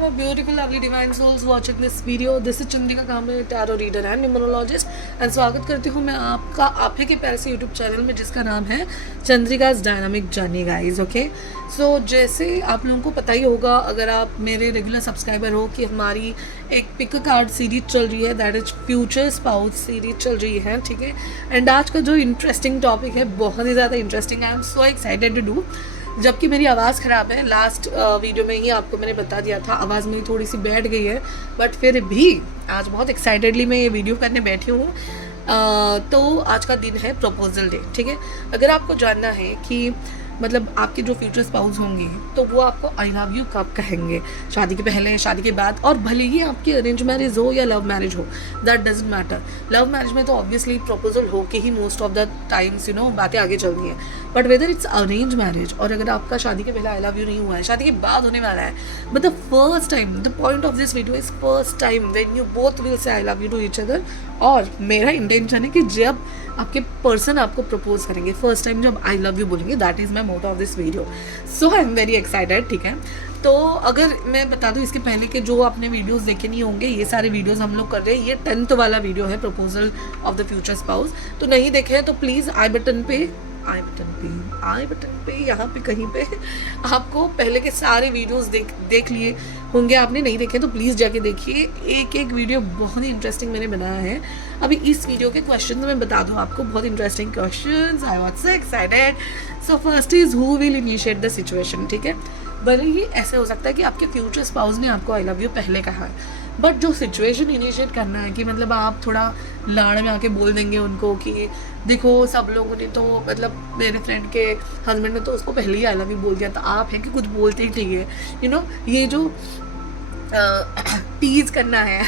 my beautiful, lovely, divine souls watching this video. This is Chandrika Kamble, tarot reader and numerologist. And स्वागत करती हूँ मैं आपका आप ही के प्यारे से यूट्यूब चैनल में जिसका नाम है चंद्रिका's डायनामिक जर्नी गाइज. ओके, सो जैसे आप लोगों को पता ही होगा, अगर आप मेरे रेगुलर सब्सक्राइबर हो, कि हमारी एक पिक कार्ड सीरीज चल रही है, that is future spouse series चल रही है. ठीक है, एंड आज का जो इंटरेस्टिंग टॉपिक है बहुत ही ज़्यादा इंटरेस्टिंग है. I am so excited to do. जबकि मेरी आवाज़ ख़राब है, लास्ट वीडियो में ही आपको मैंने बता दिया था, आवाज़ मेरी थोड़ी सी बैठ गई है, बट फिर भी आज बहुत एक्साइटेडली मैं ये वीडियो करने बैठी हूँ. तो आज का दिन है प्रपोजल डे. ठीक है, अगर आपको जानना है कि मतलब आपके जो फ्यूचर स्पाउस होंगे तो वो आपको आई लव यू कब कहेंगे, शादी के पहले, शादी के बाद, और भले ही आपकी अरेंज मैरिज हो या लव मैरिज हो, that doesn't matter. Love marriage में तो ऑब्वियसली प्रपोजल हो के ही मोस्ट ऑफ द टाइम्स बातें आगे चलती हैं. But whether it's arrange marriage, और अगर आपका शादी के पहले आई लव यू नहीं हुआ है, शादी के बाद होने वाला है, but the first time, the point of this video is first time when you both will say I love you to each other. और मेरा इंटेंशन है कि जब आपके पर्सन आपको प्रपोज करेंगे, फर्स्ट टाइम जब आई लव यू बोलेंगे, that is my motto of this video. So I am very excited. ठीक है, तो अगर मैं बता दूं, इसके पहले के जो आपने वीडियोस देखे नहीं होंगे, ये सारे वीडियोस हम लोग कर रहे हैं. ये 10th वाला वीडियो है, proposal of the future spouse. तो नहीं देखे हैं तो प्लीज़ आई बटन पे यहाँ पे कहीं पे आपको पहले के सारे वीडियोस देख लिए होंगे. आपने नहीं देखे तो प्लीज़ जाके देखिए. एक एक वीडियो बहुत ही इंटरेस्टिंग मैंने बनाया है. अभी इस वीडियो के क्वेश्चन मैं बता दूं आपको, बहुत interesting question. I was so excited. So first is who will initiate the situation. ठीक है, भले ही ऐसे हो सकता है कि आपके फ्यूचर स्पाउस ने आपको आई लव यू पहले कहा है, बट जो सिचुएशन इनिशिएट करना है कि मतलब आप थोड़ा लाड़ में आके बोल देंगे उनको कि देखो सब लोगों ने तो, मतलब मेरे फ्रेंड के हस्बैंड ने तो उसको पहले ही आई लव यू बोल दिया था, आप हैं कि कुछ बोलते ही नहीं है. ये जो टीज करना है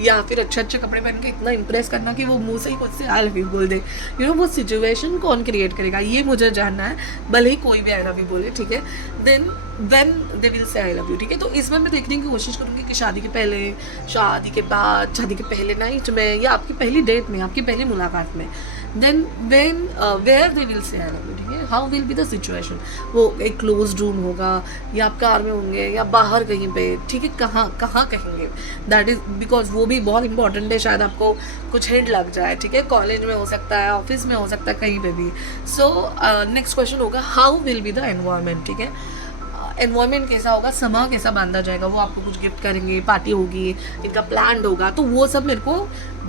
या फिर अच्छे अच्छे कपड़े पहन के इतना इंप्रेस करना कि वो मुंह से ही खुद से आई लव यू बोल दे, वो सिचुएशन कौन क्रिएट करेगा, ये मुझे जानना है. भले ही कोई भी आई लव यू बोले, ठीक है, then when they will say I love you. ठीक है, तो इसमें मैं देखने की कोशिश करूँगी कि शादी के पहले, शादी के बाद, शादी के पहले नाइट में, या आपकी पहली डेट में, आपकी पहली मुलाकात में, then when where they will say I love you. ठीक है, how will be the situation. वो एक क्लोज रूम होगा, या आप कार में होंगे, या बाहर कहीं पे. ठीक है, कहाँ कहेंगे, दैट इज बिकॉज वो भी बहुत इंपॉर्टेंट है. शायद आपको कुछ हिंट लग जाए. ठीक है, कॉलेज में हो सकता है, ऑफिस में हो सकता है, कहीं पे भी. सो नेक्स्ट क्वेश्चन होगा how will be the environment. ठीक है, एनवायरमेंट कैसा होगा, समा कैसा बांधा जाएगा, वो आपको कुछ गिफ्ट करेंगे, पार्टी होगी, इनका प्लान होगा, तो वो सब मेरे को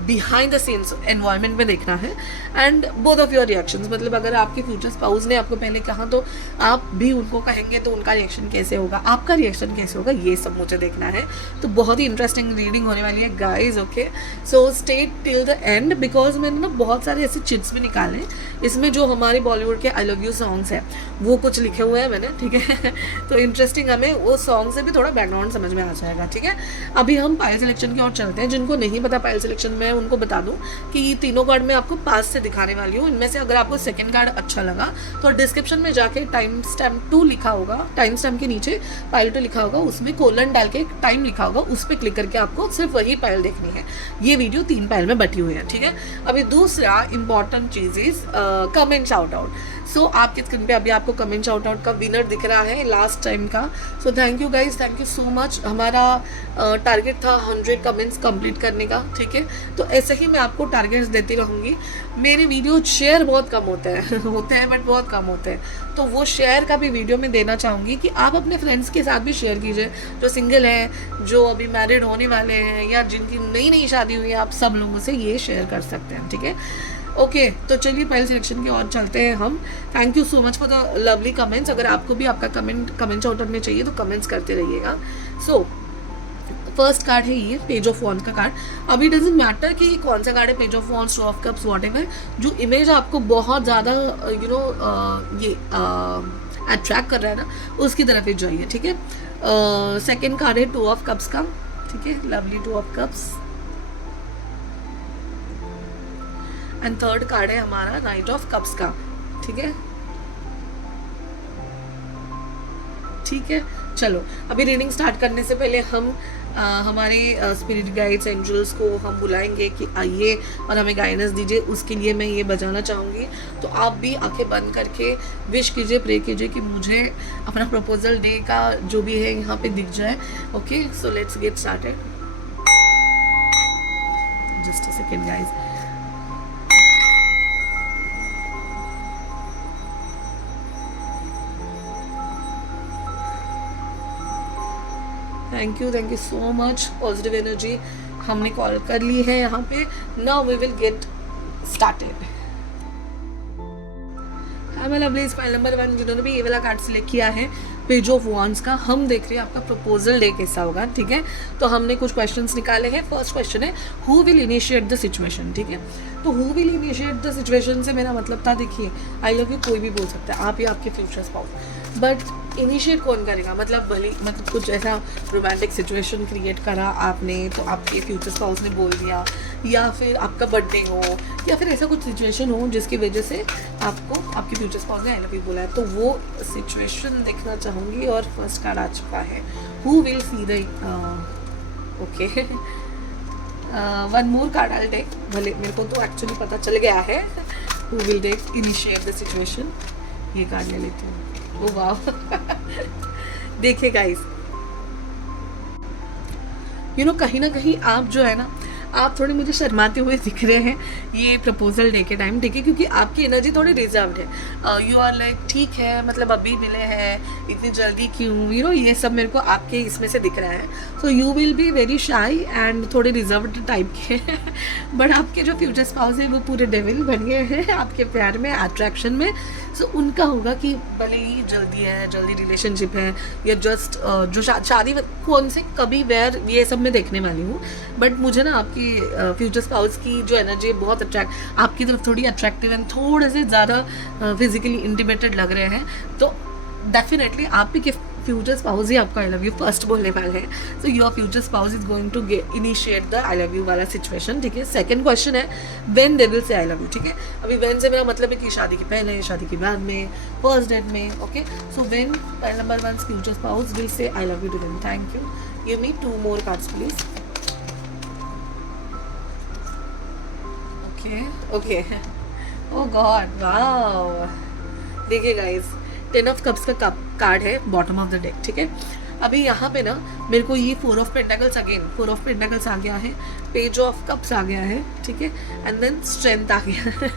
बिहाइंड द सीन्स एनवायरनमेंट में देखना है. And both of your reactions, मतलब अगर आपके फ्यूचर स्पाउस ने आपको पहले कहा तो आप भी उनको कहेंगे, तो उनका रिएक्शन कैसे होगा, आपका रिएक्शन कैसे होगा, ये सब मुझे देखना है. तो बहुत ही इंटरेस्टिंग रीडिंग होने वाली है guys. Okay, so stay till the end, because मैंने ना बहुत सारे ऐसे चिट्स भी निकाले इसमें जो हमारे बॉलीवुड के आई लव यू सॉन्ग्स हैं, वो कुछ लिखे हुए हैं मैंने. ठीक है, तो इंटरेस्टिंग, हमें वो सॉन्ग से भी थोड़ा बैकग्राउंड समझ में आ जाएगा. ठीक है, अभी हम पायल सिलेक्शन की ओर चलते हैं. जिनको नहीं पता पायल सिलेक्शन में, उनको बता दूं कि तीनों कार्ड मैं आपको पास से दिखाने वाली हूँ. इनमें से अगर आपको सेकंड कार्ड अच्छा लगा तो डिस्क्रिप्शन में जाके टाइम स्टैम्प 2 लिखा होगा, टाइम स्टैम्प के नीचे पायल 2 लिखा होगा, उसमें कोलन डाल के टाइम लिखा होगा, उस पर क्लिक करके आपको सिर्फ वही पायल देखनी है. ये वीडियो 3 पायल में बटी हुई है. ठीक है, अभी दूसरा इंपॉर्टेंट चीज इज कमेंट शाउट आउट. सो आपके स्क्रीन पे अभी आपको कमेंट शाउट आउट का विनर दिख रहा है लास्ट टाइम का. So thank you guys, thank you so much. हमारा टारगेट था 100 कमेंट्स कंप्लीट करने का. ठीक है, तो ऐसे ही मैं आपको टारगेट्स देती रहूँगी. मेरे वीडियो शेयर बहुत कम होते हैं होते हैं बट बहुत कम होते हैं, तो वो शेयर का भी वीडियो में देना चाहूँगी कि आप अपने फ्रेंड्स के साथ भी शेयर कीजिए, जो सिंगल हैं, जो अभी मैरिड होने वाले हैं, या जिनकी नई नई शादी हुई है, आप सब लोगों से ये शेयर कर सकते हैं. ठीक है, ओके, तो चलिए पायल सिलेक्शन की ओर चलते हैं हम. Thank you so much for the lovely comments. अगर आपको भी आपका कमेंट आउट में चाहिए तो कमेंट्स करते रहिएगा. सो फर्स्ट कार्ड है ये पेज ऑफ वॉन्ड्स का कार्ड. अभी डजंट मैटर कि कौन सा कार्ड है, page of wands, two of cups, whatever, जो इमेज आपको बहुत ज़्यादा ये अट्रैक्ट कर रहा है ना, उसकी तरफ ही जाइए. ठीक है, सेकेंड कार्ड है 2 ऑफ कप्स का. ठीक है, lovely 2 of cups. And third card है हमारा नाइट ऑफ कप्स का. ठीक है, ठीक है, चलो अभी रीडिंग स्टार्ट करने से पहले हम हमारे स्पिरिट गाइड्स एंजल्स को हम बुलाएंगे कि आइए और हमें गाइडेंस दीजिए। उसके लिए मैं ये बजाना चाहूँगी। तो आप भी आंखें बंद करके विश कीजिए, प्रे कीजिए कि मुझे अपना प्रपोजल डे का जो भी है यहाँ पे दिख जाए। Okay, so let's get started. Just a second guys. Thank you so much. Positive energy हमने कॉल कर ली है यहाँ पे। Now we will get started. मैं लवलीज फाइल नंबर 1 जिन्होंने भी ये वाला कार्ड सिलेक्ट किया है पेज ऑफ वॉन्ड्स का, हम देख रहे हैं आपका प्रपोजल डे कैसा होगा। ठीक है, तो हमने कुछ क्वेश्चंस निकाले हैं। फर्स्ट क्वेश्चन है who will initiate the situation. ठीक है, तो who will initiate the situation से मेरा मतलब था, देखिए आई लव यू कोई भी बोल सकता है, आप या आपके फ्यूचर स्पाउस, बट इनिशिएट कौन करेगा? मतलब भले मतलब कुछ ऐसा रोमांटिक सिचुएशन क्रिएट करा आपने तो आपके फ्यूचर स्पाउस ने बोल दिया, या फिर आपका बर्थडे हो, या फिर ऐसा कुछ सिचुएशन हो जिसकी वजह से आपको आपके फ्यूचर स्पाउस ने आई लव यू बोला है, तो वो सिचुएशन देखना चाहूँगी। और फर्स्ट कार्ड आ चुका है, who will see the okay one more card I take. भले मेरे को तो एक्चुअली पता चल गया है who will take initiate the situation. ये कार्ड ले लेती हूँ। ओ वाह देखिए गाइस, यू नो कहीं ना कहीं आप जो है ना, आप थोड़े मुझे शर्माते हुए दिख रहे हैं ये प्रपोजल डे के टाइम। ठीक है, क्योंकि आपकी एनर्जी थोड़ी रिजर्व्ड है। यू आर लाइक ठीक है, मतलब अभी मिले हैं इतनी जल्दी क्यों, यू नो ये सब मेरे को आपके इसमें से दिख रहा है। So you will be very shy and थोड़े रिजर्व्ड टाइप के बट आपके जो फ्यूचर स्पाउस है वो पूरे डेविल बन गए हैं आपके प्यार में, अट्रैक्शन में। सो उनका होगा कि भले ही जल्दी है, जल्दी रिलेशनशिप है, या जस्ट जो शादी कौन से कभी वेयर, ये सब मैं देखने वाली हूँ। बट मुझे ना आपकी फ्यूचर स्पाउस की जो एनर्जी है बहुत आपकी तरफ थोड़ी अट्रैक्टिव एंड थोड़े से ज़्यादा फिजिकली इंटीमेटेड लग रहे हैं। तो डेफिनेटली आप भी फ्यूचर स्पाउस ही आपका आई लव यू फर्स्ट बोलने वाले हैं। So your future spouse is going to initiate the I love you वाला सिचुएशन। ठीक है, सेकंड क्वेश्चन है when they will say I love you. ठीक है, अभी व्हेन से मेरा मतलब है कि शादी के पहले, शादी के बाद में, फर्स्ट डेट में। Okay, so when pile number 1 future spouse will say I love you to them. Thank you. Give me 2 more cards please. Okay oh god wow, देखिए गाइस 10 ऑफ कप्स का कार्ड है bottom of the deck. ठीक है, अभी यहाँ पे ना मेरे को ये 4 of pentacles again 4 of pentacles आ गया है, पेज ऑफ कप्स आ गया है। ठीक है, एंड देन स्ट्रेंथ आ गया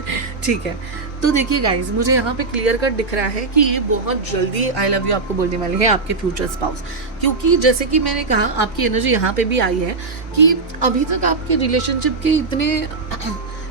ठीक है, तो देखिए गाइज मुझे यहाँ पे क्लियर कट दिख रहा है कि ये बहुत जल्दी आई लव यू आपको बोलने वाले हैं आपके फ्यूचर स्पाउस। क्योंकि जैसे कि मैंने कहा आपकी एनर्जी यहाँ पे भी आई है कि अभी तक आपके रिलेशनशिप के इतने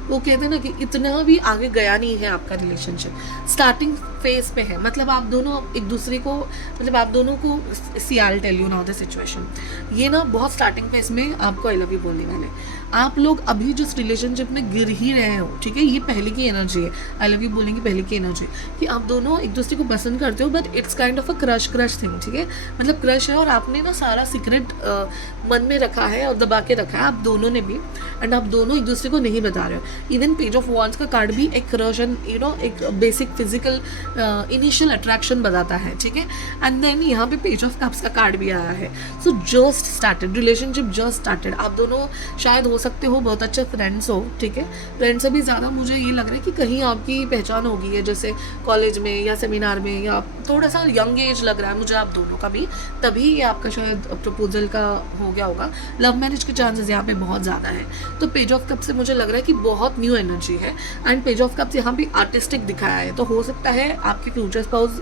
वो कहते हैं ना कि इतना भी आगे गया नहीं है आपका रिलेशनशिप, स्टार्टिंग फेज पे है। मतलब आप दोनों एक दूसरे को, मतलब आप दोनों को see I tell you now the situation, ये ना बहुत स्टार्टिंग फेज में आपको आई लव यू बोलने वाले। आप लोग अभी जिस रिलेशनशिप में गिर ही रहे हो, ठीक है, ये पहले की एनर्जी है, आई लव यू बोलने की पहले की एनर्जी कि आप दोनों एक दूसरे को पसंद करते हो, but it's kind of a crush thing. ठीक है, मतलब क्रश है और आपने ना सारा सीक्रेट मन में रखा है और दबा के रखा है आप दोनों ने भी, एंड आप दोनों एक दूसरे को नहीं बता रहे हो। इवन पेज ऑफ वॉन्ड्स का कार्ड भी एक क्रश एंड यू नो एक बेसिक फिजिकल इनिशियल अट्रैक्शन बताता है। ठीक है, एंड देन यहाँ पे पेज ऑफ कप्स का कार्ड भी आया है। So just started relationship, just started. आप दोनों शायद हो सकते हो बहुत अच्छे फ्रेंड्स हो। ठीक है, फ्रेंड्स से भी ज़्यादा मुझे ये लग रहा है कि कहीं आपकी पहचान हो गई है, जैसे कॉलेज में या सेमिनार में, या थोड़ा सा यंग एज लग रहा है मुझे आप दोनों का भी, तभी ये आपका शायद प्रपोजल का हो गया होगा। लव मैरिज के चांसेस यहाँ पे बहुत ज़्यादा है। तो पेज ऑफ कप से मुझे लग रहा है कि बहुत न्यू एनर्जी है, एंड पेज ऑफ कप्स यहाँ पे आर्टिस्टिक दिखाया है। तो हो सकता है आपके फ्यूचर स्पाउस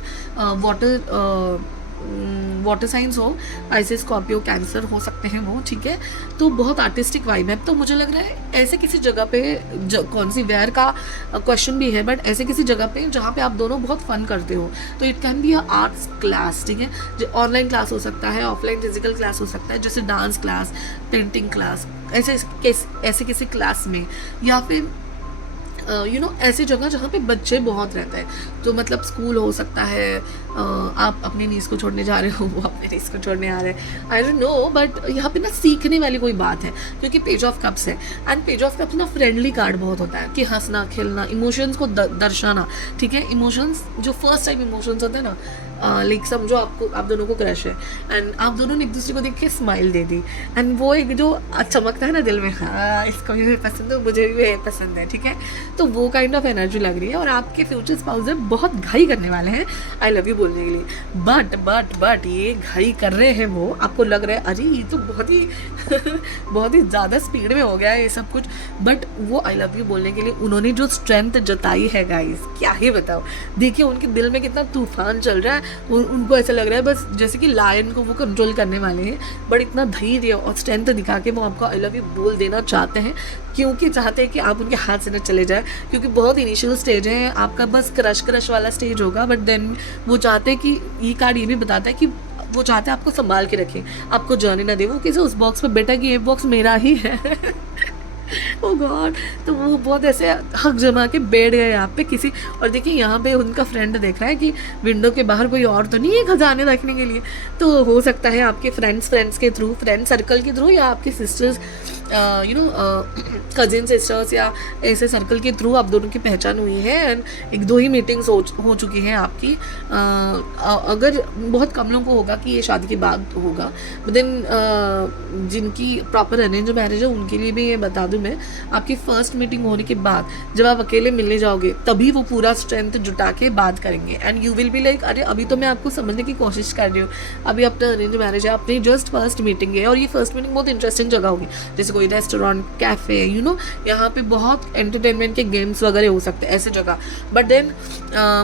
वाटर साइंस हो, पाइसेस, स्कॉर्पियो, कैंसर हो सकते हैं वो। ठीक है, तो बहुत आर्टिस्टिक वाइब है। तो मुझे लग रहा है ऐसे किसी जगह पे, कौन सी वेयर का क्वेश्चन भी है, बट ऐसे किसी जगह पे जहाँ पे आप दोनों बहुत फन करते हो। तो it can be a arts class. ठीक है, जो ऑनलाइन क्लास हो सकता है, ऑफलाइन फिजिकल क्लास हो सकता है, जैसे डांस क्लास, पेंटिंग क्लास, ऐसे किसी क्लास में, या फिर यू नो ऐसी जगह जहाँ पे बच्चे बहुत रहते हैं, तो मतलब स्कूल हो सकता है, आप अपनी नीस को छोड़ने जा रहे हो, वो अपने नीस को छोड़ने आ रहे हैं, आई डोंट नो, बट यहाँ पे ना सीखने वाली कोई बात है, क्योंकि पेज ऑफ कप्स है, एंड पेज ऑफ कप्स ना फ्रेंडली कार्ड बहुत होता है कि हंसना खेलना, इमोशंस को दर्शाना, ठीक है, इमोशंस जो फर्स्ट टाइम इमोशंस होते हैं ना, लाइक समझो आप दोनों को क्रश है एंड आप दोनों ने एक दूसरे को देख के स्माइल दे दी, एंड वो एक जो चमकता है ना दिल में, हाँ इसको भी पसंद है, मुझे भी पसंद है, ठीक है, तो वो काइंड ऑफ एनर्जी लग रही है, और आपके फ्यूचर स्पाउस बहुत घाई करने वाले हैं आई लव यू बोलने के लिए, बट ये घाई कर रहे हैं, वो आपको लग रहा है अरे ये तो बहुत ही बहुत ही ज़्यादा स्पीड में हो गया है ये सब कुछ, बट वो आई लव यू बोलने के लिए उन्होंने जो स्ट्रेंथ जताई है गाइस, क्या ही बताओ, देखिए उनके दिल में कितना तूफान चल रहा है, उनको ऐसा लग रहा है बस जैसे कि लायन को वो कंट्रोल करने वाले हैं, बट इतना धैर्य और स्ट्रेंथ दिखा के वो आपको आई लव यू बोल देना चाहते हैं, क्योंकि चाहते हैं कि आप उनके हाथ से न चले जाए, क्योंकि बहुत इनिशियल स्टेज है आपका, बस क्रश वाला स्टेज होगा, बट देन वो चाहते हैं कि ये कार्ड ये भी बताता है कि वो चाहते हैं आपको संभाल के रखें, आपको जाने ना दे, वो किसी उस बॉक्स पे बेटा कि ये बॉक्स मेरा ही है ओ गॉड, तो वो बहुत ऐसे हक जमा के बैठ गए यहाँ पे किसी, और देखिए यहाँ पे उनका फ्रेंड देख रहा है कि विंडो के बाहर कोई और तो नहीं है खजाने रखने के लिए, तो हो सकता है आपके फ्रेंड्स के थ्रू, फ्रेंड सर्कल के थ्रू, या आपके sisters you know cousin sisters या ऐसे सर्कल के थ्रू आप दोनों की पहचान हुई है, एंड एक दो ही मीटिंग्स हो चुकी हैं आपकी, अगर बहुत कम लोगों को होगा कि ये शादी के बाद होगा, देन जिनकी प्रॉपर अरेंज मैरिज है उनके लिए भी ये बता दूं मैं, आपकी फर्स्ट मीटिंग होने के बाद जब आप अकेले मिलने जाओगे तभी वो पूरा स्ट्रेंथ जुटा के बात करेंगे, and you will be like अरे अभी तो मैं आपको समझने की कोशिश कर रही हूँ, अभी अपना अरेंज मैरिज है, अपनी जस्ट फर्स्ट मीटिंग है, और ये फर्स्ट मीटिंग बहुत इंटरेस्टिंग जगह होगी, जैसे कोई रेस्टोरेंट, कैफ़े, यू नो यहाँ पे बहुत एंटरटेनमेंट के गेम्स वगैरह हो सकते हैं ऐसे जगह, बट देन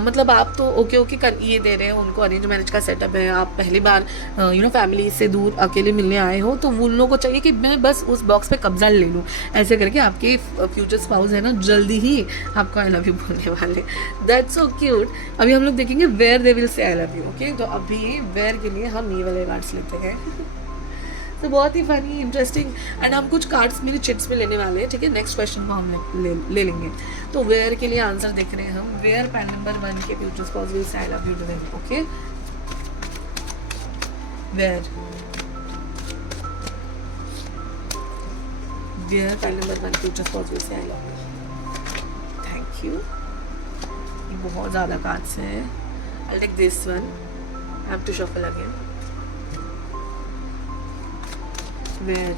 मतलब आप तो ओके ये दे रहे हैं उनको, अरेंज मैरिज का सेटअप है, आप पहली बार यू नो फैमिली से दूर अकेले मिलने आए हो, तो उन लोगों को चाहिए कि मैं बस उस बॉक्स पे कब्जा ले लूँ, ऐसे करके आपके फ्यूचर स्पाउस है ना जल्दी ही आपको आई लव यू बोलने वाले, दैट्स सो क्यूट। अभी हम लोग देखेंगे where they will say I love you, okay, तो अभी वेयर के लिए हम ये वाले कार्ड्स लेते हैं तो बहुत ही फनी इंटरेस्टिंग, एंड हम कुछ कार्ड्स मेरे चिट्स में लेने वाले हैं, ठीक है, नेक्स्ट क्वेश्चन को हम ले लेंगे, तो वेयर के लिए आंसर देख रहे हैं हम, वेयर पैन नंबर 1 के future spouse will say I love you to them, okay, where pile number 1 future spouse will say I love you, thank you, ये बहुत ज़्यादा कार्ड्स हैं, I take this one, I have to shuffle again, where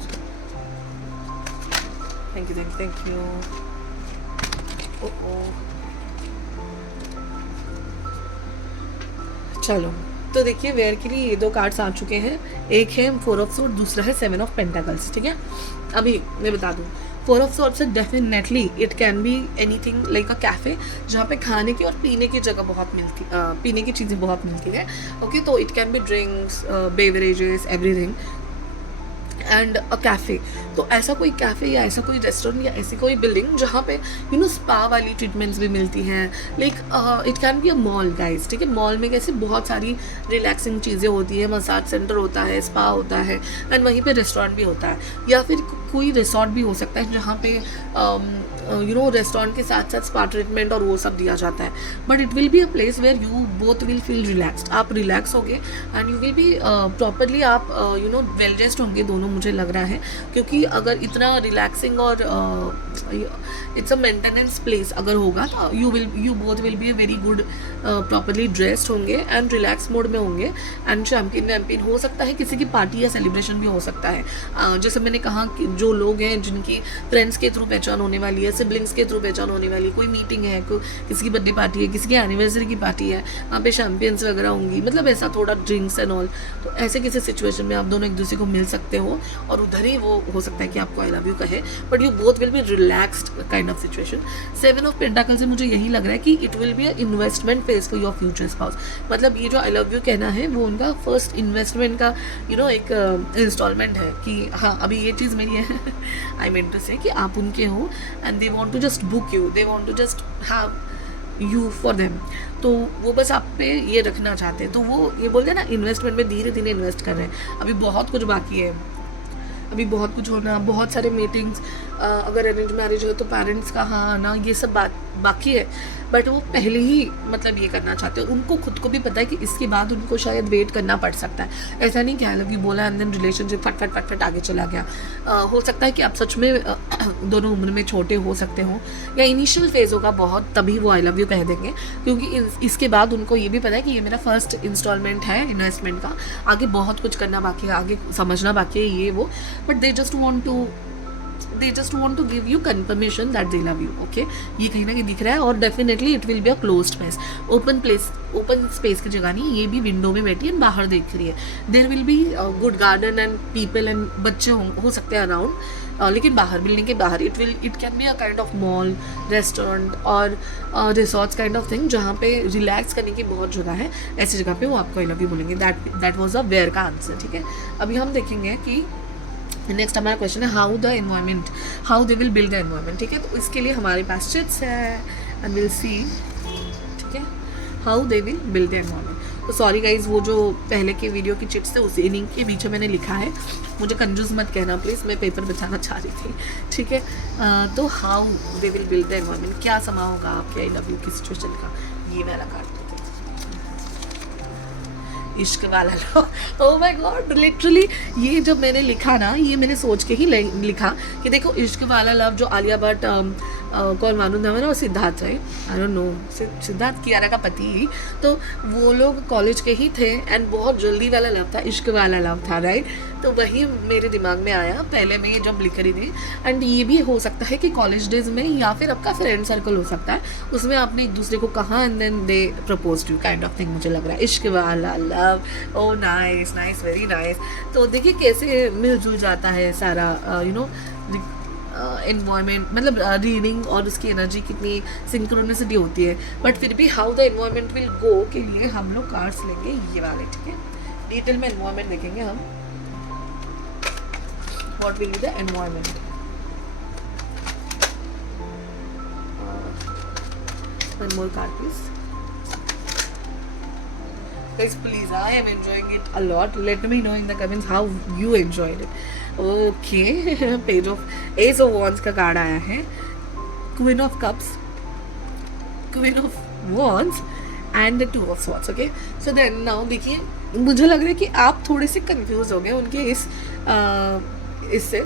thank you चलो, तो देखिए where के लिए ये दो कार्ड्स आ चुके हैं, एक है 4 ऑफ सोर्ड, दूसरा है 7 ऑफ पेंटाकल्स, ठीक है, अभी मैं बता दूँ 4 ऑफ सोर्ड से definitely it can be anything like a cafe जहाँ पे खाने की और पीने की जगह बहुत मिलती, पीने की चीज़ें बहुत मिलती है, ओके, तो it can B drinks, beverages, everything, and a cafe, तो ऐसा कोई कैफ़े या ऐसा कोई रेस्टोरेंट या ऐसी कोई बिल्डिंग जहाँ पे यू नो स्पा वाली ट्रीटमेंट्स भी मिलती हैं, like it can be a mall guys, ठीक है, मॉल में कैसे बहुत सारी रिलैक्सिंग चीज़ें होती है, मसाज सेंटर होता है, स्पा होता है, एंड वहीं पे रेस्टोरेंट भी होता है, या फिर कोई रिसोर्ट भी हो सकता है जहाँ पे यू नो रेस्टोरेंट के साथ साथ स्पा ट्रीटमेंट और वो सब दिया जाता है, but it will be a place where you both will feel relaxed, आप रिलैक्स होगे and you will be properly आप यू नो वेल ड्रेस्ड होंगे दोनों, मुझे लग रहा है, क्योंकि अगर इतना रिलैक्सिंग और इट्स अ मेंटेनेंस प्लेस अगर होगा तो you both will be a very good properly dressed होंगे एंड रिलैक्स मोड में होंगे, एंड शैम्पेन वैम्पेन हो सकता है, किसी की पार्टी या सेलिब्रेशन भी हो सकता है, जैसे मैंने कहा कि जो लोग हैं जिनकी फ्रेंड्स के थ्रू पहचान होने वाली है, सिबलिंग्स के थ्रू पहचान होने वाली, कोई मीटिंग है, किसी की बर्थडे पार्टी है, किसी की एनिवर्सरी की पार्टी है, वहाँ पे शैम्पेन्स वगैरह होंगी, मतलब ऐसा थोड़ा ड्रिंक्स एंड ऑल, तो ऐसे किसी सिचुएशन में आप दोनों एक दूसरे को मिल सकते हो और उधर ही वो हो सकता है कि आपको आई लव यू कहे, but you both will be relaxed kind of situation. 7 of pentacle से मुझे यही लग रहा है कि it will be a investment phase for your future spouse, मतलब ये जो आई लव यू कहना है वो उनका फर्स्ट इन्वेस्टमेंट का यू नो एक इंस्टॉलमेंट है कि हाँ अभी ये चीज़ मेरी है आई मीन टू से कि आप उनके हो and they want to just book you, they want to just have you for them, तो वो बस आप पे ये रखना चाहते हैं, तो वो ये बोलते हैं ना इन्वेस्टमेंट में धीरे धीरे इन्वेस्ट कर रहे हैं, अभी बहुत कुछ बाकी है, अभी बहुत कुछ होना, बहुत सारे मीटिंग्स अगर अरेंज मैरिज हो तो पेरेंट्स का हाँ आना ये सब बात बाकी है, बट वो पहले ही मतलब ये करना चाहते हैं। उनको खुद को भी पता है कि इसके बाद उनको शायद वेट करना पड़ सकता है। ऐसा नहीं कि आई लव यू बोला एंड देन रिलेशनशिप फट फट फट फट आगे चला गया। हो सकता है कि आप सच में दोनों उम्र में छोटे हो सकते हो, या इनिशियल फेज होगा बहुत, तभी वो आई लव यू कह देंगे, क्योंकि इसके बाद उनको ये भी पता है कि ये मेरा फर्स्ट इंस्टॉलमेंट है इन्वेस्टमेंट का, आगे बहुत कुछ करना बाकी है, आगे समझना बाकी है ये वो, but they just want to give you confirmation that they love you. Okay, ये कहीं ना कहीं दिख रहा है, और definitely it will be a closed space, open space की जगह नहीं, ये भी विंडो में बैठी है बाहर देख रही है। There will be good garden and people and बच्चे हो सकते हैं अराउंड, लेकिन बाहर, बिल्डिंग के बाहर it can be a kind of mall, restaurant और रिसोर्ट्स काइंड ऑफ थिंग, जहाँ पे रिलैक्स करने की बहुत जगह है। ऐसी जगह पे वो आपको आई लव यू बोलेंगे। दैट वाज अ वेयर का आंसर। ठीक है, अभी हम देखेंगे कि नेक्स्ट हमारा क्वेश्चन है how they will build the environment. ठीक है, तो इसके लिए हमारे पास चिट्स है एंड विल सी, ठीक है, how they will build the environment. तो सॉरी गाइज, वो जो पहले के वीडियो की चिट्स थे उस इनिंग के पीछे मैंने लिखा है, मुझे कंजूस मत कहना प्लीज़, मैं पेपर बचाना चाह रही थी। ठीक है, तो how they will build the environment, क्या समा होगा आपके आई लव यू की सिचुएशन का। ये वाला कार्ड इश्क वाला लो, ओह माय गॉड, लिटरली ये जब मैंने लिखा ना, ये मैंने सोच के ही लिखा कि देखो इश्क वाला लव जो आलिया भट्ट कौन मालूम था और सिद्धार्थ है, I don't know, Siddharth Kiara का पति, तो वो लोग कॉलेज के ही थे एंड बहुत जल्दी वाला लव था, इश्क वाला लव था, राइट। तो वही मेरे दिमाग में आया पहले मैं ये जब लिख रही थी। एंड ये भी हो सकता है कि कॉलेज डेज में या फिर आपका फ्रेंड सर्कल हो सकता है, उसमें आपने एक दूसरे को कहा and then they propose to kind of thing, मुझे लग रहा है इश्क वाला love. Oh nice nice, very nice. तो देखिए कैसे मिलजुल जाता है सारा एनवायरनमेंट, मतलब रीडिंग और उसकी एनर्जी कितनी सिंक्रोनिसिटी होती है। बट फिर भी how the environment will go के लिए हम लोग कार्ड्स लेंगे ये वाले। ठीक है, डिटेल में एनवायरनमेंट देखेंगे हम, what will be the environment. One more card please guys, please, I am enjoying it a lot. Let me know in the comments how you enjoyed it. Okay, page of Ace of Wands का card आया है, Queen of Cups, Queen of Wands and the Two of Swords. Okay, so then now देखिए, मुझे लग रहा है कि आप थोड़े से कंफ्यूज हो गए उनके इससे।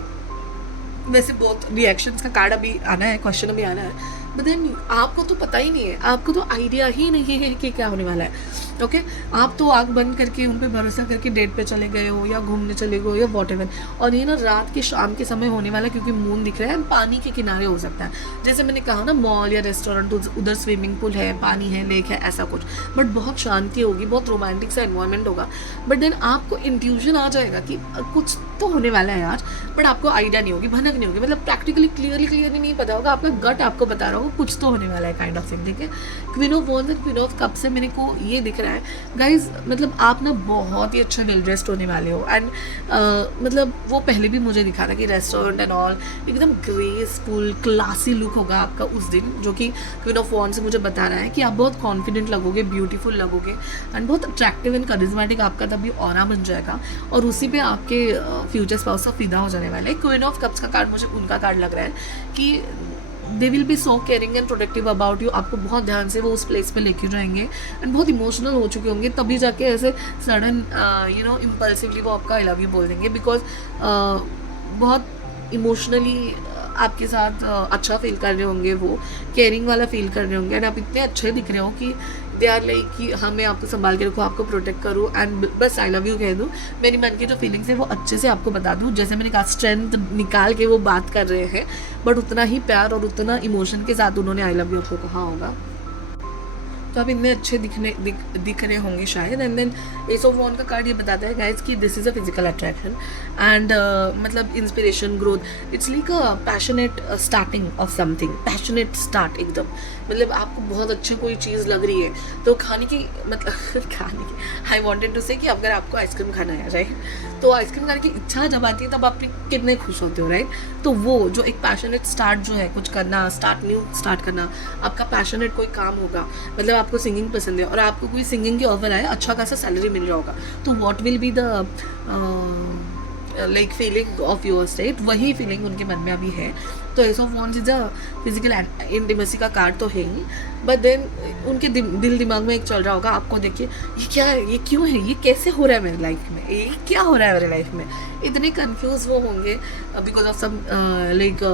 वैसे बहुत रिएक्शंस का कार्ड अभी आना है, क्वेश्चन अभी आना है, बट देन आपको तो पता ही नहीं है, आपको तो आइडिया ही नहीं है कि क्या होने वाला है। ओके, आप तो आँख बंद करके उन पे भरोसा करके डेट पे चले गए हो या घूमने चले गए हो या वॉटेवर, और ये ना रात के शाम के समय होने वाला है, क्योंकि मून दिख रहा है, पानी के किनारे हो सकता है। जैसे मैंने कहा ना, मॉल या रेस्टोरेंट, उधर स्विमिंग पूल है, पानी है, लेक है, ऐसा कुछ, बट बहुत शांति होगी, बहुत रोमांटिक सा एनवायरनमेंट होगा। बट देन आपको इंट्यूशन आ जाएगा कि कुछ तो होने वाला है यार, बट आपको आइडिया नहीं होगी, भनक नहीं होगी, मतलब प्रैक्टिकली क्लियरली नहीं पता होगा, आपका गट आपको बता रहा होगा कुछ तो होने वाला है काइंड ऑफ थिंग। ठीक है, queen of wands and queen of cup से मेरे को ये दिख रहा है गाइज, मतलब आप ना बहुत ही अच्छा वेल ड्रेस्ड होने वाले हो। एंड मतलब वो पहले भी मुझे दिखा था कि रेस्टोरेंट एंड ऑल एकदम ग्रेसफुल क्लासी लुक होगा आपका उस दिन, जो कि क्वीन ऑफ वॉन्ड्स से मुझे बता रहा है कि आप बहुत कॉन्फिडेंट लगोगे, ब्यूटीफुल लगोगे एंड बहुत अट्रैक्टिव एंड करिज्मेटिक आपका तभी ऑरा बन जाएगा, और उसी पे आपके फ्यूचर स्पाउस का फिदा हो जाने वाला है। क्वीन ऑफ कप्स का कार्ड मुझे उनका कार्ड लग रहा है कि they will be so caring and protective about you, आपको बहुत ध्यान से वो उस प्लेस पे लेके जाएंगे एंड बहुत इमोशनल हो चुके होंगे, तभी जाके ऐसे सडन इम्पल्सिवली वो आपका आई लव यू बोल देंगे, बिकॉज बहुत इमोशनली आपके साथ अच्छा फील कर रहे होंगे, वो केयरिंग वाला फील कर रहे होंगे, एंड आप इतने अच्छे दिख रहे हो कि दे आर लाइक कि हाँ मैं आपको संभाल के रखूँ, आपको प्रोटेक्ट करूँ एंड बस आई लव यू कह दूँ, मेरी मन की जो फीलिंग्स है वो अच्छे से आपको बता दूँ। जैसे मैंने कहा, स्ट्रेंथ निकाल के वो बात कर रहे हैं, बट उतना ही प्यार और उतना इमोशन के साथ उन्होंने आई लव यू आपको कहा होगा, तो आप इतने अच्छे दिख रहे होंगे शायद। And then ace of wand का कार्ड ये बताता है गाइज कि this is a physical attraction and मतलब inspiration, growth, it's like a passionate starting of something, passionate start एकदम, मतलब आपको बहुत अच्छी कोई चीज़ लग रही है तो खाने की, मतलब खाने की, आई वॉन्टेड टू से कि अगर आपको आइसक्रीम खाना है, राइट, तो आइसक्रीम खाने की इच्छा जब आती है तब आप कितने खुश होते हो, राइट। तो वो जो एक पैशनेट स्टार्ट जो है, कुछ करना, स्टार्ट करना, आपका पैशनेट कोई काम होगा, मतलब आपको सिंगिंग पसंद है और आपको कोई सिंगिंग की ऑफर आए, अच्छा खासा सैलरी मिल रहा होगा, तो what will be the like feeling of your state, वही फीलिंग उनके मन में अभी है। तो S of wands is a physical intimacy का कार्ड तो है ही, बट देन उनके दिल दिमाग में एक चल रहा होगा आपको देखिए, ये क्या है, ये क्यों है, ये कैसे हो रहा है मेरी लाइफ में, ये क्या हो रहा है मेरी लाइफ में, इतने कंफ्यूज वो होंगे because of some like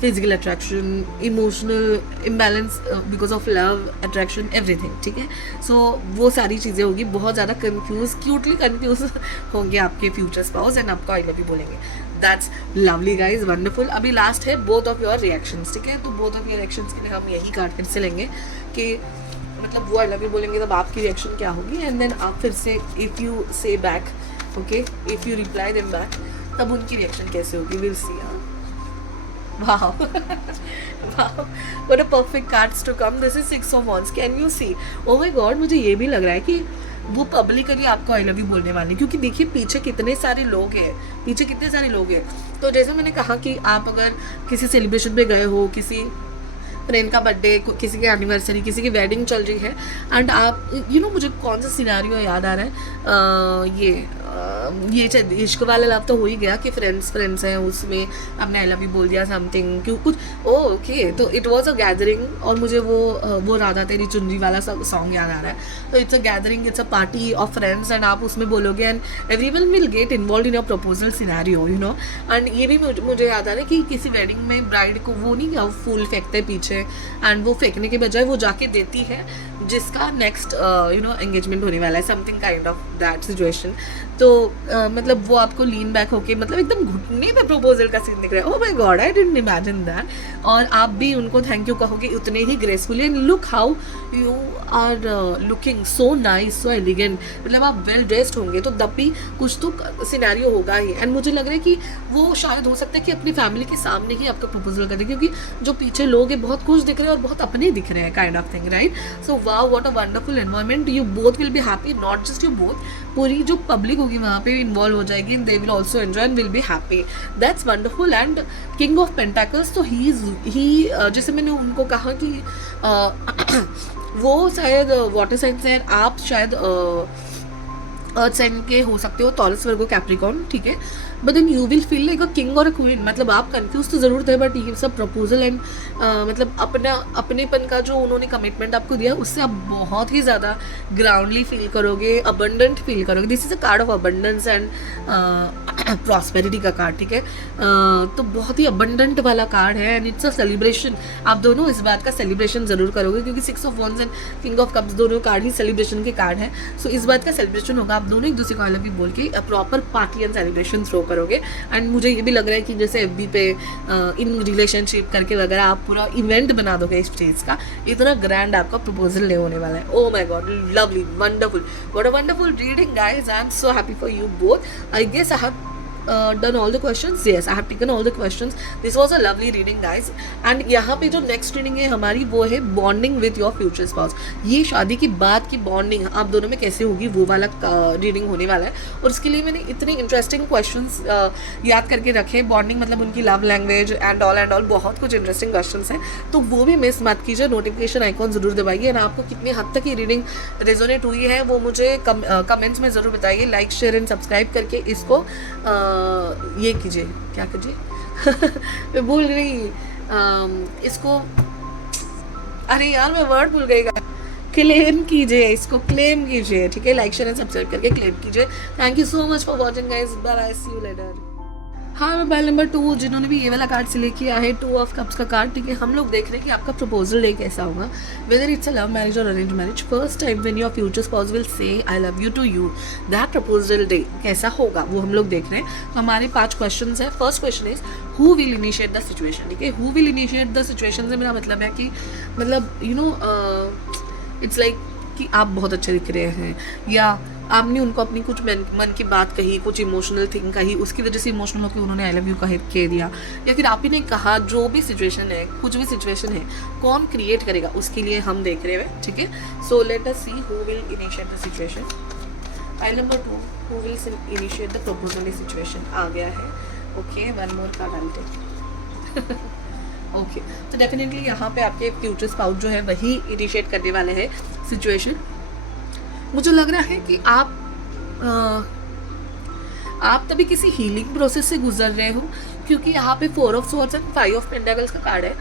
physical attraction, emotional imbalance because of love attraction everything, ठीक है। सो वो सारी चीज़ें होगी, बहुत ज़्यादा कंफ्यूज, क्यूटली कंफ्यूज होंगे आपके फ्यूचर स्पाउस एंड आपको आई लव यू बोलेंगे। That's lovely guys, wonderful. अभी लास्ट है बोथ ऑफ योर रिएक्शंस, ठीक है। तो बोथ ऑफ योर रिएक्शंस के लिए हम यही कार्ड फिर से लेंगे कि मतलब वो आई लव यू बोलेंगे तब आपकी रिएक्शन क्या होगी, एंड देन आप फिर से इफ़ यू से back, okay, if you reply them back, तब उनकी रिएक्शन कैसे होगी, will see. Wow. Wow. What a perfect cards to come. This is 6 of Wands. Can you see? Oh my God, मुझे ये भी लग रहा है कि वो पब्लिकली आपको आई लव यू बोलने वाले, क्योंकि देखिए पीछे कितने सारे लोग हैं, पीछे कितने सारे लोग हैं। तो जैसे मैंने कहा कि आप अगर किसी सेलिब्रेशन पे गए हो, किसी फ्रेंड का बर्थडे, किसी की एनिवर्सरी, किसी की वेडिंग चल रही है, एंड आप मुझे कौन सा सिनेरियो याद आ रहा है, ये इश्क वाला लव तो हो ही गया कि फ्रेंड्स हैं, उसमें आपने आई लव यू बोल दिया समथिंग, क्यों कुछ ओके, तो इट वाज अ गैदरिंग, और मुझे वो राधा तेरी चुनरी वाला सॉन्ग याद आ रहा है। तो it's a gathering, it's a party of friends, and आप उसमें बोलोगे and everyone will get involve in a proposal scenario, and ये भी मुझे याद आ रहा है कि किसी वेडिंग में ब्राइड को वो नहीं क्या फूल फेंकते पीछे, एंड वो फेंकने के बजाय वो जाके देती है जिसका नेक्स्ट एंगेजमेंट होने वाला है, something kind of that situation. तो मतलब वो आपको लीन बैक होके मतलब एकदम घुटने पे प्रपोजल का सीन दिख रहा है। Oh my god, I didn't imagine that. और आप भी उनको थैंक यू कहोगे उतने ही gracefully, and look how you are looking so nice, so elegant, मतलब आप वेल ड्रेस्ड होंगे, तो तब भी कुछ तो सिनेरियो होगा ही। एंड मुझे लग रहा है कि वो शायद हो सकता है कि अपनी फैमिली के सामने ही आपका प्रपोजल कर दे, क्योंकि जो पीछे लोग हैं बहुत खुश दिख रहे हैं और बहुत अपने दिख रहे हैं, kind of thing, right. So wow, what a wonderful environment, you both will be happy, not just you both, पूरी जो पब्लिक होगी वहाँ पे इन्वॉल्व हो जाएगी, and they will also enjoy and will be happy, that's wonderful. And king of pentacles, तो ही जैसे मैंने उनको कहा कि वो शायद वाटर साइन से, आप शायद अर्थ साइन के हो सकते हो, टॉरस, वर्गो, कैप्रिकॉर्न, ठीक है। But then you will feel like a king or a queen, मतलब आप कंफ्यूज तो ज़रूर थे, बट ये सब प्रपोजल एंड मतलब अपनेपन का जो उन्होंने कमिटमेंट आपको दिया, उससे आप बहुत ही ज़्यादा ग्राउंडली फील करोगे, अबंडेंट फील करोगे। This is a card of abundance and prosperity का कार्ड, ठीक है। तो बहुत ही अबंडेंट वाला कार्ड है, एंड इट्स अ सेलिब्रेशन। आप दोनों इस बात का सेलिब्रेशन ज़रूर करोगे, क्योंकि 6 of wands and king of cups दोनों कार्ड ही सेलिब्रेशन के कार्ड हैं। सो इस बात का सेलिब्रेशन होगा, आप दोनों एक दूसरे को आई लव यू बोल के proper party and celebration throw करोगे। एंड मुझे ये भी लग रहा है कि जैसे FB पे इन रिलेशनशिप करके वगैरह आप पूरा इवेंट बना दोगे इस चीज़ का, इतना ग्रैंड आपका प्रपोजल नहीं होने वाला है। Oh my God, lovely, wonderful, what a wonderful reading guys, I am so happy for you both. I guess I have done all the questions. Yes, I have taken all the questions. This was a lovely reading guys. And यहाँ पे जो next reading है हमारी, वो है bonding with your future spouse. ये शादी की बाद की बॉन्डिंग आप दोनों में कैसे होगी, वो वाला रीडिंग होने वाला है। और उसके लिए मैंने इतने इंटरेस्टिंग क्वेश्चंस याद करके रखे। बॉन्डिंग मतलब उनकी लव लैंग्वेज एंड ऑल बहुत कुछ इंटरेस्टिंग क्वेश्चंस हैं, तो वो भी मिस मत कीजिए। नोटिफिकेशन आइकॉन ज़रूर दबाइए, और आपको कितनी हद तक ये रीडिंग रेजोनेट हुई है वो मुझे कमेंट्स में ज़रूर बताइए। लाइक, शेयर एंड सब्सक्राइब करके इसको ये कीजिए, क्या कीजिए मैं भूल गई इसको, अरे यार मैं वर्ड भूल गई। क्लेम कीजिए, इसको क्लेम कीजिए, ठीक है। लाइक, शेयर एंड सब्सक्राइब करके क्लेम कीजिए। Thank you so much for watching guys, bye, see you later. हाँ, मोबाइल नंबर 2 जिन्होंने भी ये वाला कार्ड सिलेक्ट किया है, 2 ऑफ कप्स का कार्ड, ठीक है। हम लोग देख रहे हैं कि आपका प्रपोजल डे कैसा होगा, whether it's a love marriage और arrange marriage. First time when your future spouse will say I love you to you, that proposal day कैसा होगा वो हम लोग देख रहे हैं। तो हमारे 5 क्वेश्चन है। First question is who will initiate the situation, ठीक है। Who will initiate the situation से मेरा मतलब है कि मतलब इट्स लाइक कि आप बहुत अच्छे दिख रहे हैं, या आपने उनको अपनी कुछ मन की बात कही, कुछ इमोशनल थिंग कही, उसकी वजह से इमोशनल होकर उन्होंने आई लव यू कह दिया, या फिर आप ही ने कहा। जो भी सिचुएशन है, कुछ भी सिचुएशन है, कौन क्रिएट करेगा उसके लिए हम देख रहे हैं, ठीक है। So let us see who will initiate the situation. Pile number 2, who will initiate the proposal situation आ गया है। Okay, one more card I take. Okay, तो डेफिनेटली यहाँ पे आपके फ्यूचर स्पाउस जो है वही इनिशिएट करने वाले हैं सिचुएशन। मुझे लग रहा है कि आप तभी किसी हीलिंग प्रोसेस से गुजर रहे हो, क्योंकि यहाँ पे 4 of swords and 5 of pentacles का कार्ड है।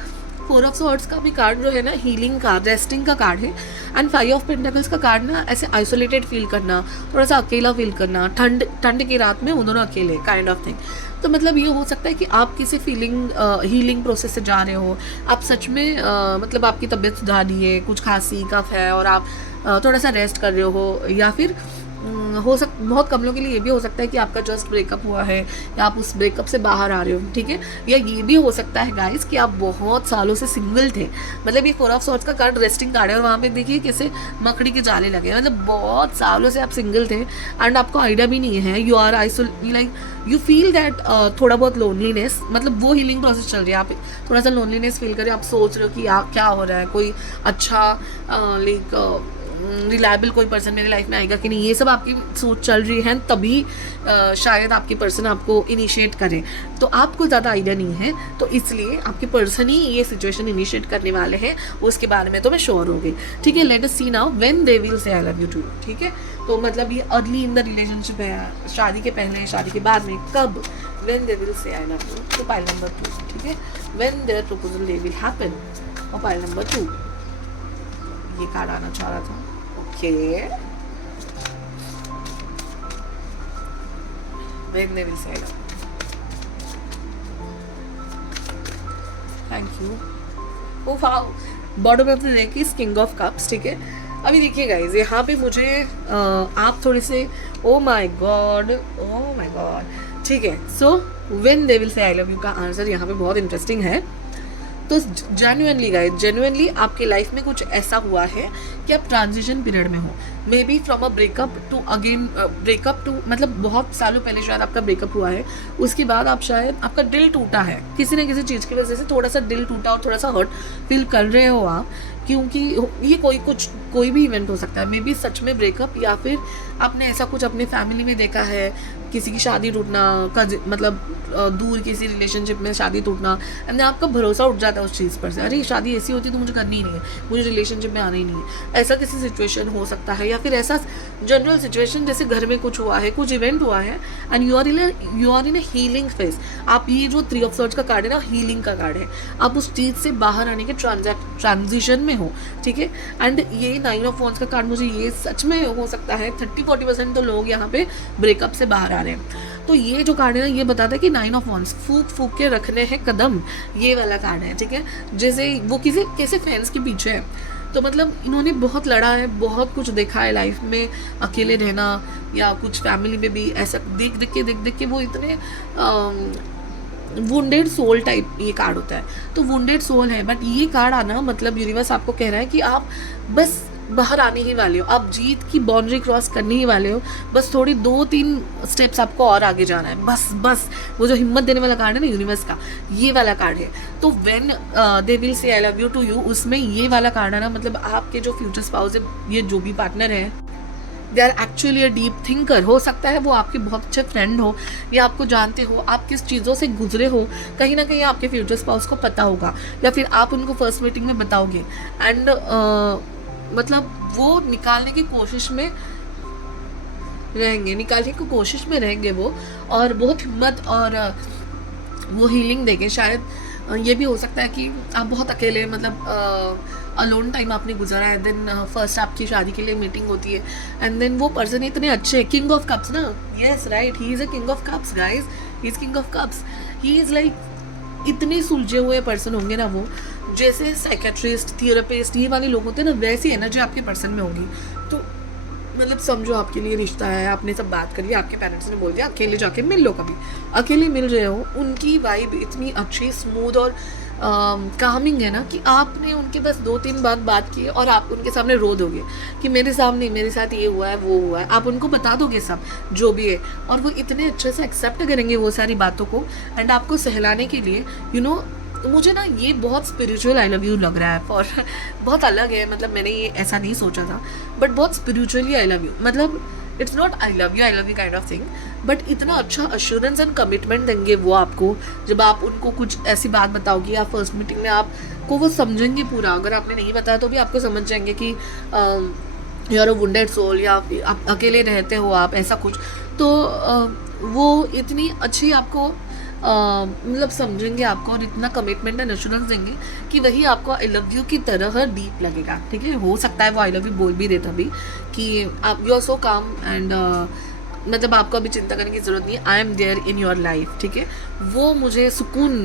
4 ऑफ स्वॉर्ड्स का भी कार्ड जो है ना हीलिंग का, रेस्टिंग का कार्ड है, एंड 5 ऑफ पेंटाकल्स का कार्ड ना ऐसे आइसोलेटेड फील करना, थोड़ा सा अकेला फील करना, ठंड की रात में वो दोनों अकेले काइंड ऑफ थिंग। तो मतलब ये हो सकता है कि आप किसी हीलिंग प्रोसेस से जा रहे हो, आप सच में मतलब आपकी तबीयत सुधारी है, कुछ खांसी कफ है और आप थोड़ा सा रेस्ट कर रहे हो, या फिर बहुत कम लोगों के लिए ये भी हो सकता है कि आपका जस्ट ब्रेकअप हुआ है या आप उस ब्रेकअप से बाहर आ रहे हो, ठीक है। या ये भी हो सकता है गाइस कि आप बहुत सालों से सिंगल थे, मतलब ये 4 ऑफ स्वॉर्ड्स का कार्ड रेस्टिंग कार्ड है और वहाँ पे देखिए कैसे मकड़ी के जाले लगे, मतलब बहुत सालों से आप सिंगल थे एंड आपको आइडिया भी नहीं है, you are like you feel that थोड़ा बहुत लोनलीनेस, मतलब वो हीलिंग प्रोसेस चल रही है, आप थोड़ा सा लोनलीनेस फील कर रहे हो, आप सोच रहे हो कि आप क्या हो रहा है, कोई अच्छा लाइक रिलायबल कोई पर्सन मेरी लाइफ में आएगा कि नहीं, ये सब आपकी सोच चल रही है, तभी शायद आपकी पर्सन आपको इनिशिएट करे। तो आपको ज़्यादा आइडिया नहीं है, तो इसलिए आपके पर्सन ही ये सिचुएशन इनिशिएट करने वाले हैं, उसके बारे में तो मैं श्योर हो गई, ठीक है। Let us see now when they will say I love you to you, ठीक है। तो मतलब ये अर्ली इन द रिलेशनशिप है, शादी के पहले, शादी के बाद में, कब, when they will say I love you, तो पाइल नंबर 2, ठीक है। When their proposal they will happen, और पाइल नंबर 2 ये कार्ड आना चाह रहा था, okay. When they will say I love you, thank you. Oh wow, bottom of the deck is king of cups, ठीक है। अभी देखिए गाइज, यहाँ पे मुझे आप थोड़े से ओ माय गॉड, ठीक है। So when they will say I love you का आंसर यहाँ पे बहुत इंटरेस्टिंग है। तो जेन्युइनली गाइज, जेन्युइनली आपके लाइफ में कुछ ऐसा हुआ है कि आप ट्रांजिशन पीरियड में हो, maybe from a breakup to again breakup to, मतलब बहुत सालों पहले शायद आपका ब्रेकअप हुआ है, उसके बाद आप शायद आपका दिल टूटा है किसी न किसी चीज़ की वजह से, थोड़ा सा दिल टूटा और थोड़ा सा हर्ट फील कर रहे हो आप, क्योंकि ये कोई भी इवेंट हो सकता है, मे बी सच में ब्रेकअप, या फिर आपने ऐसा कुछ अपने फैमिली में देखा है, किसी की शादी टूटना, मतलब दूर किसी रिलेशनशिप में शादी टूटना, एंड आपका भरोसा उठ जाता है उस चीज़ पर से, अरे शादी ऐसी होती तो मुझे करनी ही नहीं है, मुझे रिलेशनशिप में आना ही नहीं है, ऐसा किसी सिचुएशन हो सकता है, या फिर ऐसा जनरल सिचुएशन जैसे घर में कुछ हुआ है, कुछ इवेंट हुआ है, and you are in a healing phase. आप ये जो 3 ऑफ स्वॉर्ड्स का कार्ड है ना, हीलिंग का कार्ड है, आप उस चीज़ से बाहर आने के ट्रांजिशन में हो, ठीक है। एंड ये 9 ऑफ वॉन्ड्स का कार्ड, मुझे ये सच में हो सकता है 30-40% तो लोग यहाँ पे ब्रेकअप से बाहर आ रहे हैं। तो ये जो कार्ड है ना, ये बताता है कि 9 ऑफ वॉन्ड्स फूक के रखने हैं कदम, ये वाला कार्ड है, ठीक है। जैसे वो कैसे फैंस के पीछे है, तो मतलब इन्होंने बहुत लड़ा है, बहुत कुछ देखा है लाइफ में, अकेले रहना या कुछ फैमिली में भी ऐसा देख के वो इतने वुंडेड सोल टाइप ये कार्ड होता है, तो वुंडेड सोल है। बट ये कार्ड आना मतलब यूनिवर्स आपको कह रहा है कि आप बस बाहर आने ही वाले हो, आप जीत की बाउंड्री क्रॉस करने ही वाले हो, बस थोड़ी 2-3 स्टेप्स आपको और आगे जाना है, बस वो जो हिम्मत देने वाला कार्ड है ना यूनिवर्स का, ये वाला कार्ड है। तो when they will say I love you to you, उसमें ये वाला कार्ड है ना, मतलब आपके जो फ्यूचर स्पाउस है, ये जो भी पार्टनर है, they are actually a deep thinker. हो सकता है वो आपके बहुत अच्छे फ्रेंड हो, या आपको जानते हो, आप किस चीज़ों से गुजरे हो, कहीं ना कहीं आपके फ्यूचर स्पाउस को पता होगा, या फिर आप उनको फर्स्ट मीटिंग में बताओगे, एंड मतलब वो निकालने की कोशिश में रहेंगे वो, और बहुत हिम्मत और वो हीलिंग देंगे। शायद ये भी हो सकता है कि आप बहुत अकेले, मतलब अलोन टाइम आपने गुजारा है, देन फर्स्ट आपकी शादी के लिए मीटिंग होती है, एंड देन वो पर्सन इतने अच्छे, किंग ऑफ कप्स ना, yes right, he is a king of cups guys, he is king of cups, he is like इतने सुलझे हुए पर्सन होंगे ना वो, जैसे साइकेट्रिस्ट, थेरेपिस्ट, ये वाले लोग होते हैं ना, वैसी एनर्जी आपके पर्सन में होगी। तो मतलब समझो आपके लिए रिश्ता है, आपने सब बात करी, आपके पेरेंट्स ने बोल दिया अकेले जाके मिल लो, कभी अकेले मिल रहे हो, उनकी वाइब इतनी अच्छी, स्मूथ और कामिंग है ना, कि आपने उनके बस 2-3 बात की और आप उनके सामने रो दोगे कि मेरे सामने मेरे साथ ये हुआ है, वो हुआ है, आप उनको बता दोगे सब जो भी है, और वो इतने अच्छे से एक्सेप्ट करेंगे वो सारी बातों को, एंड आपको सहलाने के लिए मुझे ना ये बहुत स्पिरिचुअल आई लव यू लग रहा है, और बहुत अलग है, मतलब मैंने ये ऐसा नहीं सोचा था, बट बहुत स्पिरिचुअली आई लव यू, मतलब it's not I love you kind of thing, but इतना अच्छा अश्योरेंस एंड कमिटमेंट देंगे वो आपको, जब आप उनको कुछ ऐसी बात बताओगे, या फर्स्ट मीटिंग में आपको वो समझेंगे पूरा, अगर आपने नहीं बताया तो भी आपको समझ जाएंगे कि you are a wounded soul, या आप अकेले रहते हो आप, ऐसा कुछ, तो वो इतनी अच्छी आपको मतलब समझेंगे आपको, और इतना कमिटमेंट एंड एश्योरेंस देंगे कि वही आपको आई लव यू की तरह डीप लगेगा, ठीक है। हो सकता है वो आई लव यू बोल भी दे तभी कि आप यू आर सो काम एंड मतलब आपको अभी चिंता करने की ज़रूरत नहीं है, I am there in your life, ठीक है। वो मुझे सुकून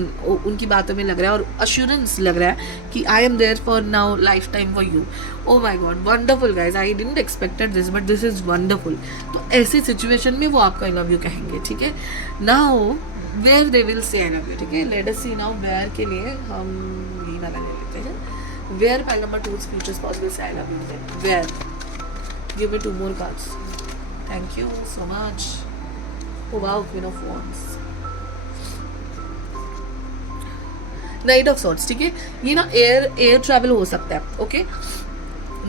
उनकी बातों में लग रहा है और अश्योरेंस लग रहा है कि I am there for now, life time for you. Oh my god, wonderful guys, I didn't expected this but this is wonderful. तो ऐसी सिचुएशन में वो आपको आई लव यू कहेंगे, ठीक है। Now where they will say I love you, ठीक है। Let us see now where के लिए हम यही वाला ले लेते हैं। Where pile number 2 futures possible say I love you, where give me 2 more cards. Thank you so much. Oh wow, Queen of Wands. Knight of swords, ठीक है। ये ना एयर ट्रैवल हो सकता है, ओके।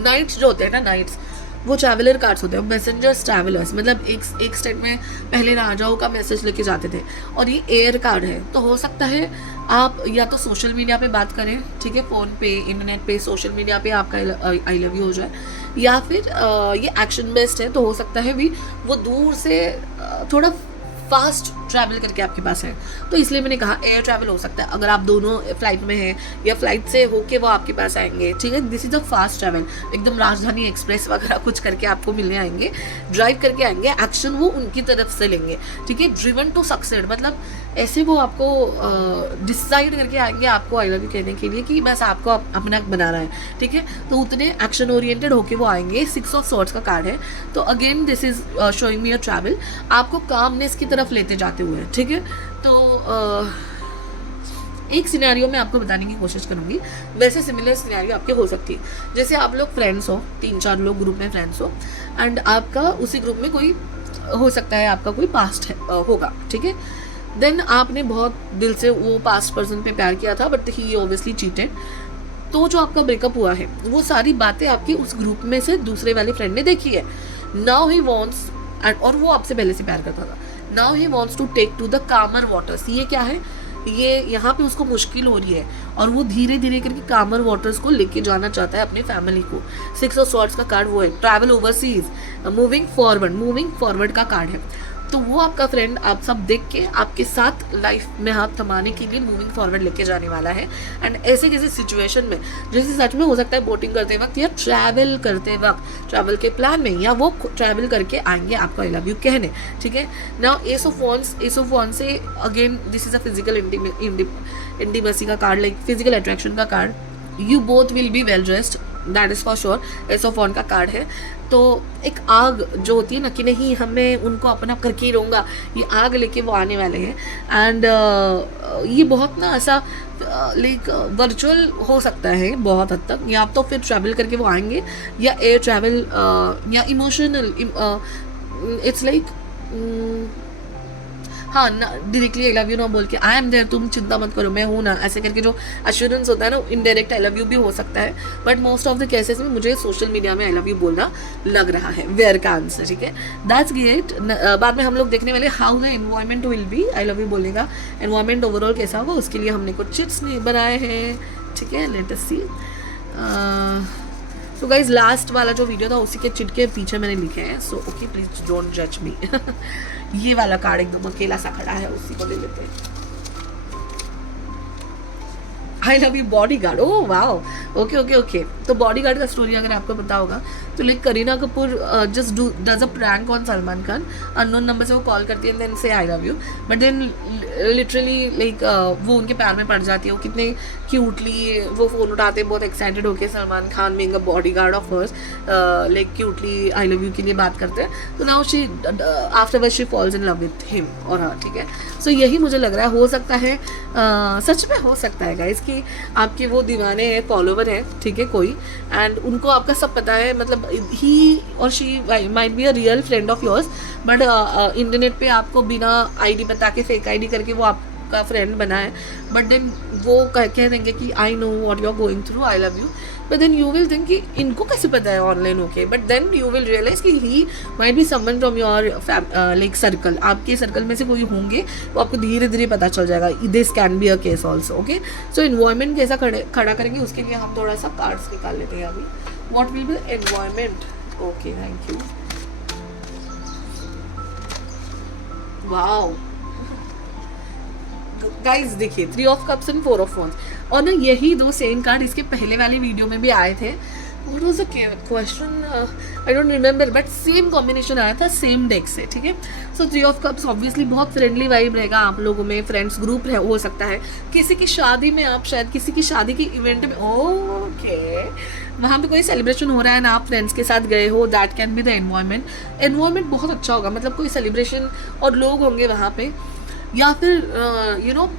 नाइट्स जो होते हैं ना, नाइट्स वो ट्रैवलर कार्ड्स होते हैं, मैसेंजर्स ट्रैवलर्स, मतलब एक स्टेट में पहले राजाओं का मैसेज लेके जाते थे, और ये एयर कार्ड है। तो हो सकता है आप या तो सोशल मीडिया पे बात करें, ठीक है, फ़ोन पे, इंटरनेट पे, सोशल मीडिया पे आपका आई लव यू हो जाए, या फिर ये एक्शन बेस्ड है, तो हो सकता है भी वो दूर से थोड़ा फास्ट ट्रैवल करके आपके पास है। तो इसलिए मैंने कहा एयर ट्रैवल हो सकता है, अगर आप दोनों फ्लाइट में हैं या फ्लाइट से होके वो आपके पास आएंगे, ठीक है। This is a fast travel, एकदम राजधानी एक्सप्रेस वगैरह कुछ करके आपको मिलने आएंगे, ड्राइव करके आएंगे, एक्शन वो उनकी तरफ से लेंगे, ठीक है। ड्रिवन टू सक्सेड, मतलब ऐसे वो आपको डिसाइड करके आएंगे आपको आई लव यू कहने के लिए कि बस आपको अपना बनाना है, ठीक है। तो उतने एक्शन ओरिएंटेड होके वो आएंगे। 6 of Swords का कार्ड है, तो again this is showing me a travel, आपको कामनेस की तरफ लेते जाते हुए, ठीक है। तो एक सिनेरियो में आपको बताने की कोशिश करूंगी, वैसे सिमिलर सिनेरियो आपके हो सकती है। जैसे आप लोग फ्रेंड्स हो, 3-4 लोग ग्रुप में फ्रेंड्स हो, एंड आपका उसी ग्रुप में कोई हो सकता है आपका कोई पास्ट होगा, ठीक है। देन आपने बहुत दिल से वो पास्ट पर्सन पे प्यार किया था, बट ही ऑब्वियसली चीटेड। तो जो आपका ब्रेकअप हुआ है, वो सारी बातें आपकी उस ग्रुप में से दूसरे वाले फ्रेंड ने देखी है। नाउ ही वॉन्ट्स, और वो आपसे पहले से प्यार करता था, now he wants to take to the calmer waters. ये क्या है, ये यहाँ पे उसको मुश्किल हो रही है, और वो धीरे धीरे करके कामर वाटर्स को लेके जाना चाहता है अपनी फैमिली को। 6 of Swords का कार्ड वो है, ट्रैवल ओवरसीज, मूविंग फॉरवर्ड का कार्ड है। तो वो आपका फ्रेंड आप सब देख के आपके साथ लाइफ में हाथ थमाने के लिए मूविंग फॉरवर्ड लेके जाने वाला है। एंड ऐसे किसी सिचुएशन में, जैसे सच में हो सकता है बोटिंग करते वक्त या ट्रैवल करते वक्त, ट्रैवल के प्लान में, या वो ट्रैवल करके आएंगे आपको आई लव यू कहने, ठीक है। नाउ एस ऑफ वॉन्ड्स से again this is a physical intimacy का कार्ड, लाइक फिजिकल अट्रैक्शन का card. You both will be well dressed, that is for sure. Ace of wand का card है, तो एक आग जो होती है ना कि नहीं हमें उनको अपना करके ही रहूँगा, ये आग लेके वो आने वाले हैं। एंड ये बहुत ना ऐसा लाइक वर्चुअल हो सकता है बहुत हद तक, या तो फिर ट्रैवल करके वो आएंगे, या एयर ट्रैवल, या इमोशनल, इट्स लाइक हाँ ना, डायरेक्टली आई लव यू ना बोल के आई एम देयर, तुम चिंता मत करो मैं हूँ ना, ऐसे करके जो एश्योरेंस होता है ना, इनडायरेक्ट आई लव यू भी हो सकता है। But most of the cases में मुझे सोशल मीडिया में आई लव यू बोलना लग रहा है, वेयर का आंसर, ठीक है। That's great. बाद में हम लोग देखने वाले how the environment will be, I love you बोलने का एनवायरमेंट ओवरऑल कैसा होगा, उसके लिए हमने कुछ चिट्स बनाए हैं, ठीक है। लेट अस सी। तो गाइज लास्ट वाला जो वीडियो था उसी के चिट के पीछे मैंने लिखे हैं, सो ओके प्लीज डोंट जज मी। ये वाला कार्ड एकदम अकेला सा खड़ा है, उसी को ले लेते हैं। I love you Bodyguard, oh wow, okay okay okay. तो बॉडी गार्ड का स्टोरी अगर आपको पता होगा तो like Kareena Kapoor just does a prank on Salman Khan, unknown number से वो कॉल करती है, then say I love you, but then literally like वो उनके प्यार में पड़ जाती है। वो कितने क्यूटली वो फ़ोन उठाते हैं, बहुत एक्साइटेड होकर Salman Khan being a bodyguard of hers, like cutely I love you के लिए बात करते हैं। तो now she afterward she falls in love with him और हाँ, ठीक है। सो यही मुझे लग रहा है, हो सकता है सच में हो सकता है गाइस कि आपके वो दीवाने हैं, फॉलोवर हैं, ठीक है, कोई, एंड उनको आपका सब पता है, मतलब ही और she might be a real friend of yours, but internet पे आपको बिना आईडी बता के, फेक आईडी करके वो आपका फ्रेंड बना है, बट देन वो कह देंगे कि I know what you are going through, I love you, but then you will think कि इनको कैसे पता है ऑनलाइन होके, but then you will realize कि he might be someone from your like circle, आपके सर्कल में से कोई होंगे, वो आपको धीरे धीरे पता चल जाएगा। This can be a case also, okay. So environment कैसा खड़ा करेंगे उसके लिए हम थोड़ा सा कार्ड्स निकाल लेते हैं अभी। What will be environment okay, thank you. Wow guys, देखिए 3 of cups and 4 of wands, और ना यही दो सेम कार्ड इसके पहले वाले वीडियो में भी आए थे। What was the question, I don't remember, but same combination आया था सेम डेक से, ठीक है। सो 3 ऑफ कप्स ऑब्वियसली बहुत फ्रेंडली वाइब रहेगा आप लोगों में, फ्रेंड्स ग्रुप हो सकता है, किसी की शादी में, आप शायद किसी की शादी की इवेंट में, ओके वहाँ पे कोई सेलिब्रेशन हो रहा है ना, आप फ्रेंड्स के साथ गए हो, that can be the environment बहुत अच्छा होगा, मतलब कोई सेलिब्रेशन और लोग होंगे वहाँ पे, या फिर यू नो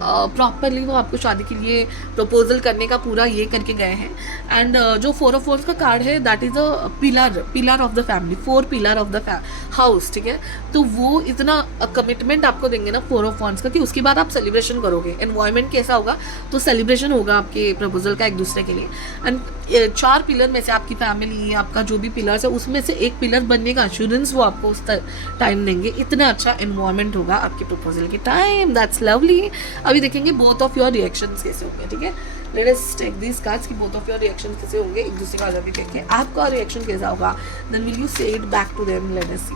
प्रॉपरली वो आपको शादी के लिए प्रपोजल करने का पूरा ये करके गए हैं। एंड जो 4 ऑफ वॉन्स का कार्ड है that is a pillar of the family, 4 pillar of the house, ठीक है। तो वो इतना कमिटमेंट आपको देंगे ना 4 ऑफ वॉन्स का, कि उसके बाद आप सेलिब्रेशन करोगे। एनवायरमेंट कैसा होगा, तो सेलिब्रेशन होगा आपके प्रपोजल का एक दूसरे के लिए। एंड 4 पिलर में से आपकी फैमिली, आपका जो भी पिलर्स है उसमें से एक पिलर बनने का एश्योरेंस वो आपको उस टाइम देंगे। इतना अच्छा एनवायरमेंट होगा आपके प्रपोजल के टाइम, दैट्स लवली। अभी देखेंगे बोथ ऑफ योर रिएक्शंस कैसे होंगे, ठीक है। Let us take this cards कि बोथ ऑफ योर रिएक्शंस कैसे होंगे, एक दूसरे का अभी देखें आपका रिएक्शन कैसा होगा, then will you say it back to them. Let us see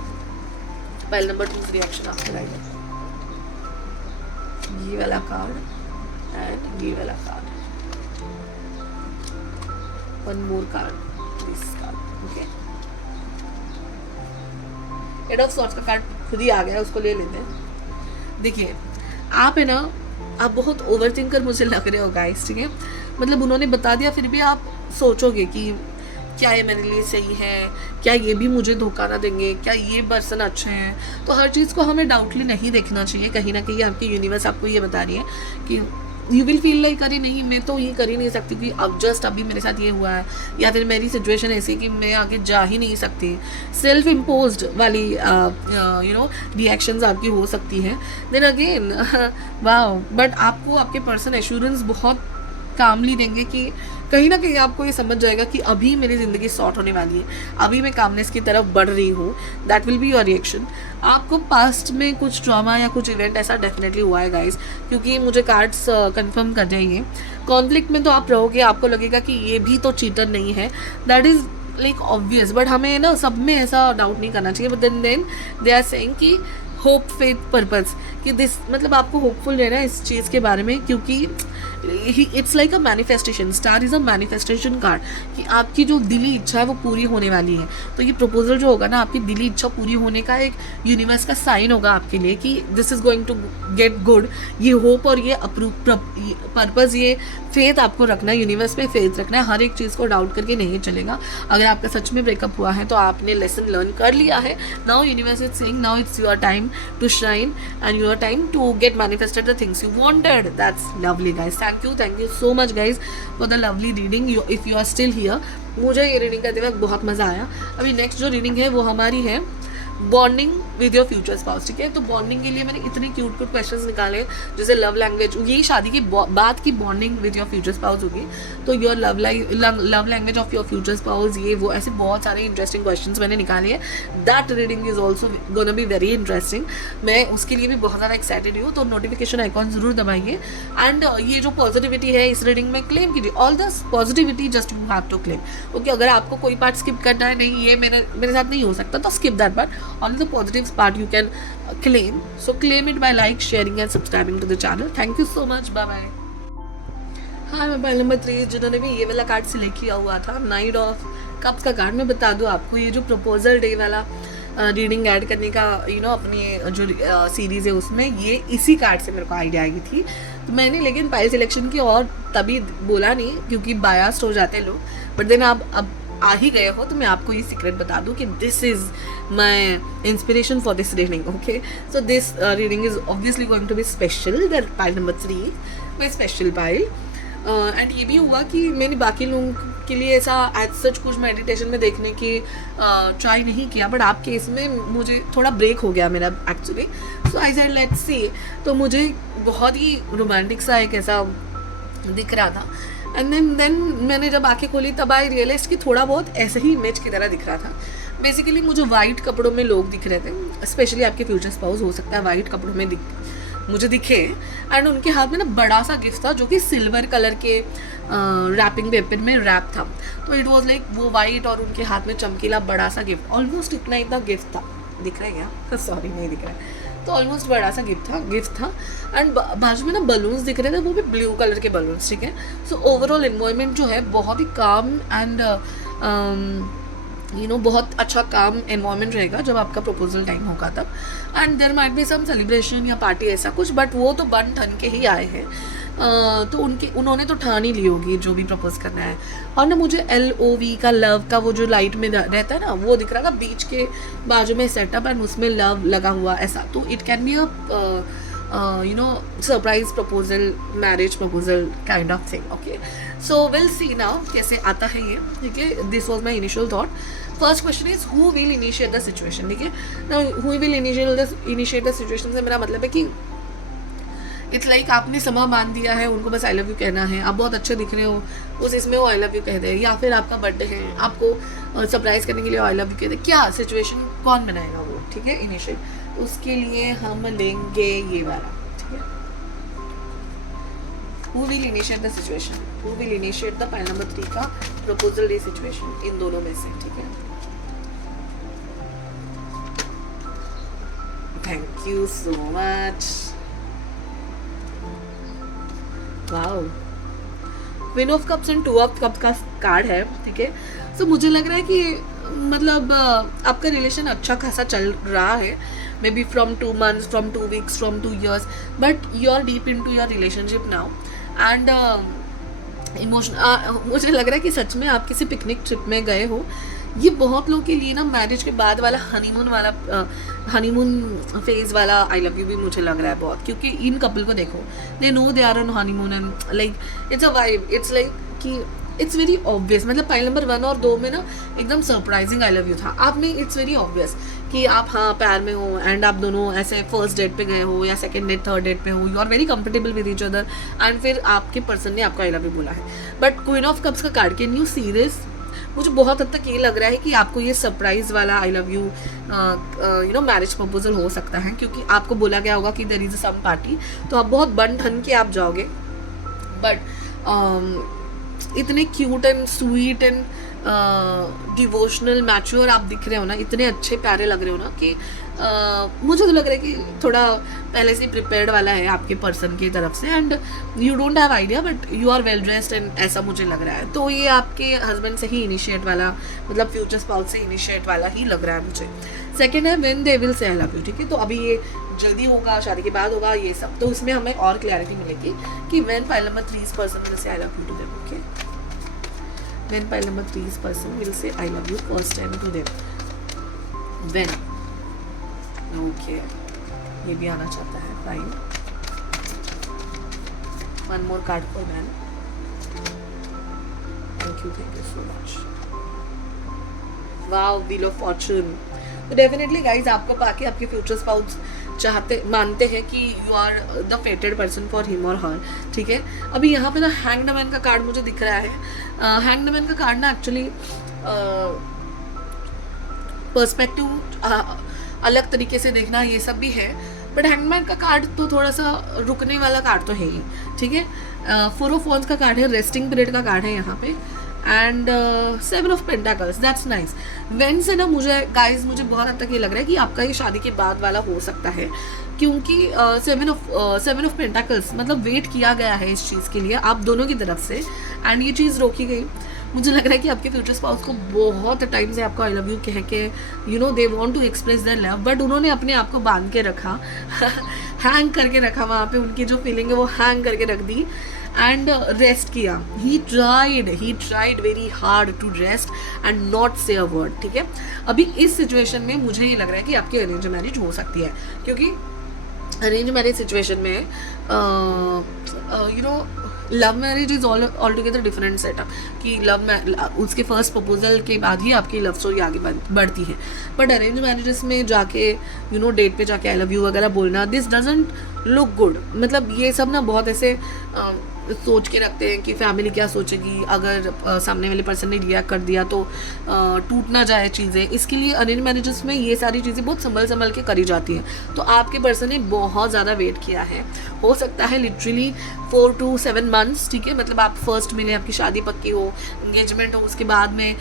पहले नंबर 2 रिएक्शन आपके लाइक ये वाला कार्ड एंड ये वाला card, one more card, this card, okay. Head of swords का कार्ड खुद ही आ गया, उसको ले लेते हैं। देखिए आप है ना, आप बहुत ओवर थिंकर मुझे लग रहे हो गाइस, ठीक है। मतलब उन्होंने बता दिया फिर भी आप सोचोगे कि क्या ये मेरे लिए सही है, क्या ये भी मुझे धोखा ना देंगे, क्या ये पर्सन अच्छे हैं। तो हर चीज़ को हमें डाउटली नहीं देखना चाहिए। कहीं ना कहीं आपकी यूनिवर्स आपको ये बता रही है कि यू विल फील लाइक अरे नहीं मैं तो ये कर ही नहीं सकती कि अब जस्ट अभी मेरे साथ ये हुआ है, या फिर मेरी सिचुएशन ऐसी कि मैं आगे जा ही नहीं सकती। सेल्फ इम्पोज्ड वाली यू नो रिएक्शंस आपकी हो सकती हैं। देन अगेन वाओ, बट आपको आपके पर्सन एश्योरेंस बहुत कामली देंगे कि कहीं ना कहीं आपको ये समझ जाएगा कि अभी मेरी ज़िंदगी सॉर्ट होने वाली है, अभी मैं कामनेस की तरफ बढ़ रही हूँ। That will be your reaction. आपको पास्ट में कुछ ट्रॉमा या कुछ इवेंट ऐसा डेफिनेटली हुआ है गाइस, क्योंकि मुझे कार्ड्स कंफर्म कर जाइए। कॉन्फ्लिक्ट में तो आप रहोगे, आपको लगेगा कि ये भी तो चीटर नहीं है, that is like obvious, but हमें ना सब में ऐसा डाउट नहीं करना चाहिए। But then they are saying कि होप फेथ पर्पस, कि दिस मतलब आपको होपफुल रहना है इस चीज़ के बारे में, क्योंकि it's like a manifestation. Star is a manifestation card, कि आपकी जो दिली इच्छा है वो पूरी होने वाली है। तो ये प्रपोजल जो होगा ना, आपकी दिली इच्छा पूरी होने का एक यूनिवर्स का साइन होगा आपके लिए कि this is going to get good. ये होप और ये पर्पज़, ये फेथ आपको रखना है, यूनिवर्स पे फेथ रखना है। हर एक चीज़ को डाउट करके नहीं चलेगा। अगर आपका सच में ब्रेकअप हुआ है तो आपने लेसन लर्न कर लिया है। Now universe is saying now it's your time to shine and your time to get manifested the things you wanted. That's lovely guys. Thank you so much guys for the lovely reading. If you are still here, मुझे ये reading करते वक्त बहुत मज़ा आया। अभी next जो reading है वो हमारी है bonding with your future spouse, ठीक है। तो बॉन्डिंग के लिए मैंने इतने क्यूट क्वेश्चंस निकाले, जैसे लव लैंग्वेज, ये शादी के बाद की bonding with your future spouse होगी, तो your love language of your future spouse, ये वो ऐसे बहुत सारे इंटरेस्टिंग क्वेश्चंस मैंने निकाले हैं। That reading is also gonna be very interesting. मैं उसके लिए भी बहुत ज़्यादा एक्साइटेड हूँ, तो नोटिफिकेशन आइकॉन ज़रूर दबाइए। एंड ये जो पॉजिटिविटी है इस रीडिंग में क्लेम कीजिए, all the positivity just you have to claim. Okay, अगर आपको कोई पार्ट स्किप करना है, नहीं ये मेरे साथ नहीं हो सकता, तो skip that part. Only the positive part you can claim. So claim it by like, sharing and subscribing to the channel. Thank you so much. Bye bye. हाँ, मैं पहले नंबर 3 जिन्होंने भी ये वाला कार्ड सिलेक्ट किया हुआ था, नाइट ऑफ कप्स का कार्ड। मैं बता दूँ आपको, ये जो प्रपोजल डे वाला रीडिंग ऐड करने का अपनी जो सीरीज़ है उसमें ये इसी कार्ड से मेरे को आइडिया आई थी। तो मैंने लेकिन पाइल सिलेक्शन की और तभी बोला नहीं, क्योंकि बायास्ड हो जाते लोग। बट देन आप अब आ ही गए हो तो मैं आपको ये सीक्रेट बता दूं कि this is my inspiration for this reading. Okay, so this reading is obviously going to be special. That pile number 3 my special pile. And ये भी हुआ कि मैंने बाकी लोगों के लिए ऐसा एज सच कुछ मेडिटेशन में देखने की ट्राई नहीं किया, बट आपके इसमें मुझे थोड़ा ब्रेक हो गया मेरा actually. So I said let's see, तो मुझे बहुत ही रोमांटिक सा एक ऐसा दिख रहा था। एंड देन मैंने जब आंखें खोली तब आई रियलाइज कि थोड़ा बहुत ऐसे ही इमेज की तरह दिख रहा था। बेसिकली मुझे वाइट कपड़ों में लोग दिख रहे थे, स्पेशली आपके फ्यूचर स्पाउस हो सकता है वाइट कपड़ों में मुझे दिखे, एंड उनके हाथ में ना बड़ा सा गिफ्ट था जो कि सिल्वर कलर के रैपिंग पेपर में रैप था। तो इट वाज लाइक वो वाइट और उनके हाथ में चमकीला बड़ा सा गिफ्ट, ऑलमोस्ट इतना गिफ्ट था। दिख रहा है क्या? सॉरी नहीं दिख रहा है। तो ऑलमोस्ट बड़ा सा गिफ्ट था एंड बाजू में ना बलून्स दिख रहे थे, वो भी ब्लू कलर के बलून्स, ठीक है। सो ओवरऑल एनवायरनमेंट जो है बहुत ही काम एंड बहुत अच्छा काम एनवायरनमेंट रहेगा जब आपका प्रपोजल टाइम होगा तब। And there might be some celebration या पार्टी ऐसा कुछ, बट वो तो बन ठन के ही आए हैं। तो उन्होंने तो ठान ही ली होगी जो भी प्रपोज करना है। और ना मुझे LOV का लव का वो जो लाइट में रहता है ना, वो दिख रहा था बीच के बाजू में सेटअप एंड उसमें लव लगा हुआ ऐसा। तो it can be surprise proposal, marriage proposal kind of thing. Okay, so will see now कैसे आता है ये, ठीक है। This was my initial thought. First question is who will initiate the situation, ठीक है। Now who will initiate the situation से मेरा मतलब है कि इट्स लाइक आपने समय मान दिया है, उनको बस आई लव यू कहना है, आप बहुत अच्छे दिख रहे हो उस इसमें वो आई लव यू कह दे, या फिर आपका बर्थडे है, आपको सरप्राइज करने के लिए आई लव यू कह दे। क्या सिचुएशन कौन बनाएगा वो, ठीक है, इनिशिएट। तो उसके लिए हम लेंगे ये वाला, ठीक है। Who will initiate the situation? Who will initiate the pile number 3 का proposal day situation? इन दोनों में से, ठीक है। Thank you so much. Wow. Queen of Cups and 2 of Cups का कार्ड है, ठीक है। सो मुझे लग रहा है कि मतलब आपका रिलेशन अच्छा खासा चल रहा है, maybe from 2 months, from 2 weeks, from 2 years, but you are deep into your relationship now and मुझे लग रहा है कि सच में आप किसी पिकनिक ट्रिप में गए हो। ये बहुत लोगों के लिए ना मैरिज के बाद वाला हनीमून फेज वाला आई लव यू भी मुझे लग रहा है बहुत, क्योंकि इन कपल को देखो, they know they are on honeymoon and like it's a vibe, it's like कि इट्स वेरी ऑब्वियस। मतलब पाइल नंबर 1 और 2 में ना एकदम सरप्राइजिंग आई लव यू था, आप में इट्स वेरी ऑब्वियस कि आप हाँ प्यार में हो एंड आप दोनों ऐसे फर्स्ट डेट पे गए हो या सेकंड डेट थर्ड डेट पे हो, you are very comfortable with each other and फिर आपके पर्सन ने आपको आई लव यू बोला है। बट क्वीन ऑफ कप्स का card, can you see this? मुझे बहुत हद तक ये लग रहा है कि आपको ये सरप्राइज वाला आई लव यू मैरिज प्रपोजल हो सकता है, क्योंकि आपको बोला गया होगा कि देयर इज सम पार्टी, तो आप बहुत बन ठन के आप जाओगे। बट इतने cute and sweet and devotional mature आप दिख रहे हो ना, इतने अच्छे प्यारे लग रहे हो ना कि मुझे तो लग रहा है कि थोड़ा पहले से प्रिपेयर्ड वाला है आपके पर्सन की तरफ से and you don't have idea but you are well dressed and ऐसा मुझे लग रहा है। तो ये आपके हस्बैंड से ही इनिशिएट वाला, मतलब फ्यूचर स्पाउस से इनिशिएट वाला ही लग रहा है मुझे। सेकेंड है when they will say I love you, ठीक है। तो अभी ये जल्दी होगा, शादी के बाद होगा ये सब, तो उसमें हमें और क्लैरिटी मिलेगी कि when pile number 3 person will say I love you to them, okay. When pile number 3 person will say I love you first time to them, when, okay. ये भी आना चाहता है, fine. One more card for man, thank you so much. Wow, wheel of fortune. तो definitely guys आपको पाके आपके future spouse मानते हैं कि you are the fated person for him और हर, ठीक है। अभी यहाँ पे ना हैंग्ड मैन का कार्ड मुझे दिख रहा है। हैंग्ड मैन का कार्ड ना एक्चुअली पर्सपेक्टिव अलग तरीके से देखना ये सब भी है, बट हैंगमैन का कार्ड तो थोड़ा सा रुकने वाला कार्ड तो है ही, ठीक है। 4 ऑफ वॉन्स का कार्ड है, रेस्टिंग पीरियड का कार्ड है यहाँ पे, and 7 of pentacles, that's nice. When से ना मुझे गाइज मुझे बहुत हद तक ये लग रहा है कि आपका ये शादी के बाद वाला हो सकता है, क्योंकि 7 ऑफ पेंटाकल्स मतलब वेट किया गया है इस चीज़ के लिए आप दोनों की तरफ से एंड ये चीज़ रोकी गई। मुझे लग रहा है कि आपके फ्यूचर स्पाउस को बहुत टाइम से आपको आई लव यू कह के they want to express their love, but उन्होंने अपने आप को बांध के रखा हैंग करके रखा वहाँ पे, उनकी जो फीलिंग है वो हैंग करके रख दी एंड रेस्ट किया। He tried very hard to rest and not say a word, ठीक है। अभी इस सिचुएशन में मुझे ये लग रहा है कि आपकी अरेंज मैरिज हो सकती है, क्योंकि अरेंज मैरिज सिचुएशन में love marriage is all together different setup, कि उसके फर्स्ट प्रपोजल के बाद ही आपकी लव स्टोरी आगे बढ़ती है। बट अरेंज मैरिजेस में जाके डेट पे जाके आई लव यू वगैरह बोलना, दिस डजंट लुक गुड, मतलब ये सब ना बहुत ऐसे सोच के रखते हैं कि फैमिली क्या सोचेगी अगर सामने वाले पर्सन ने रिएक्ट कर दिया तो टूट ना जाए चीज़ें। इसके लिए अरेंज मैरिजेस में ये सारी चीज़ें बहुत संभल संभल के करी जाती हैं। तो आपके पर्सन ने बहुत ज़्यादा वेट किया है, हो सकता है लिटरली 4 to 7 months, ठीक है। मतलब आप फर्स्ट मिले, आपकी शादी पक्की हो, एंगेजमेंट हो, उसके बाद में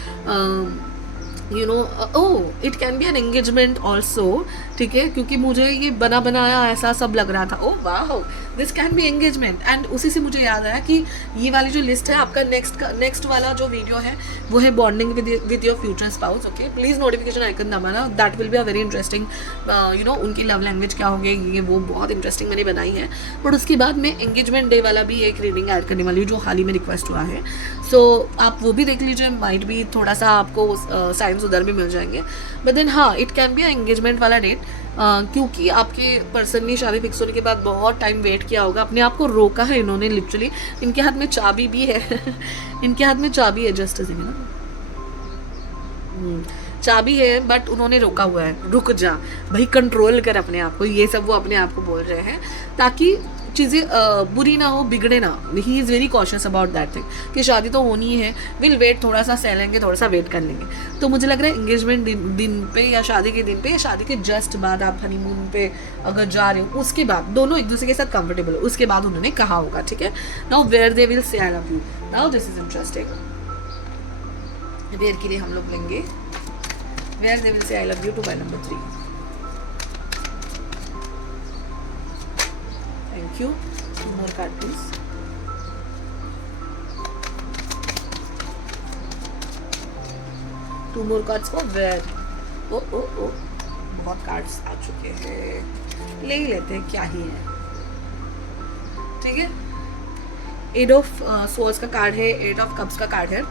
you know it can B an engagement also, ठीक है। क्योंकि मुझे ये बना बनाया ऐसा सब लग रहा था, ओ वाह this can be engagement. And उसी से मुझे याद आया कि ये वाली जो लिस्ट है आपका नेक्स्ट वाला जो वीडियो है वो है bonding with your future spouse, okay. Please notification icon दबाना, that will be a very interesting, उनकी लव लैंग्वेज क्या होगी ये वो बहुत इंटरेस्टिंग मैंने बनाई है। बट उसके बाद मैं एंगेजमेंट डे वाला भी एक रीडिंग ऐड करने वाली हूँ जो हाल ही में रिक्वेस्ट हुआ है। सो आप वो भी देख लीजिए, माइट भी थोड़ा सा आपको साइंस उधर भी मिल जाएंगे। बट देन हाँ, इट कैन बी एंगेजमेंट वाला डेट, क्योंकि आपके पर्सन ने शादी फिक्स होने के बाद बहुत टाइम वेट किया होगा, अपने आप को रोका है इन्होंने लिटरली। इनके हाथ में चाबी भी है इनके हाथ में चाबी है, जस्ट ना चाबी है, बट उन्होंने रोका हुआ है, रुक जा भाई, कंट्रोल कर अपने आप को, ये सब वो अपने आप को बोल रहे हैं ताकि चीज़ें बुरी ना हो, बिगड़े ना। He is very cautious about that thing कि शादी तो होनी है, विल वेट, थोड़ा सा सह लेंगे, थोड़ा सा वेट कर लेंगे। तो मुझे लग रहा है एंगेजमेंट दिन पे या शादी के दिन पे या शादी के जस्ट बाद आप हनीमून पे अगर जा रहे हो, उसके बाद दोनों एक दूसरे के साथ कंफर्टेबल हो, उसके बाद उन्होंने कहा होगा, ठीक है। Now where they will say I love you, now this is interesting. Where के लिए हम लोग लेंगे where they will say I love you to by number 3। Thank you. More card please. Two more cards for where? Oh बहुत cards आ चुके हैं, ले ही लेते हैं, क्या ही है, ठीक है। 8 of Swords का कार्ड है, 8 of Cups का कार्ड है।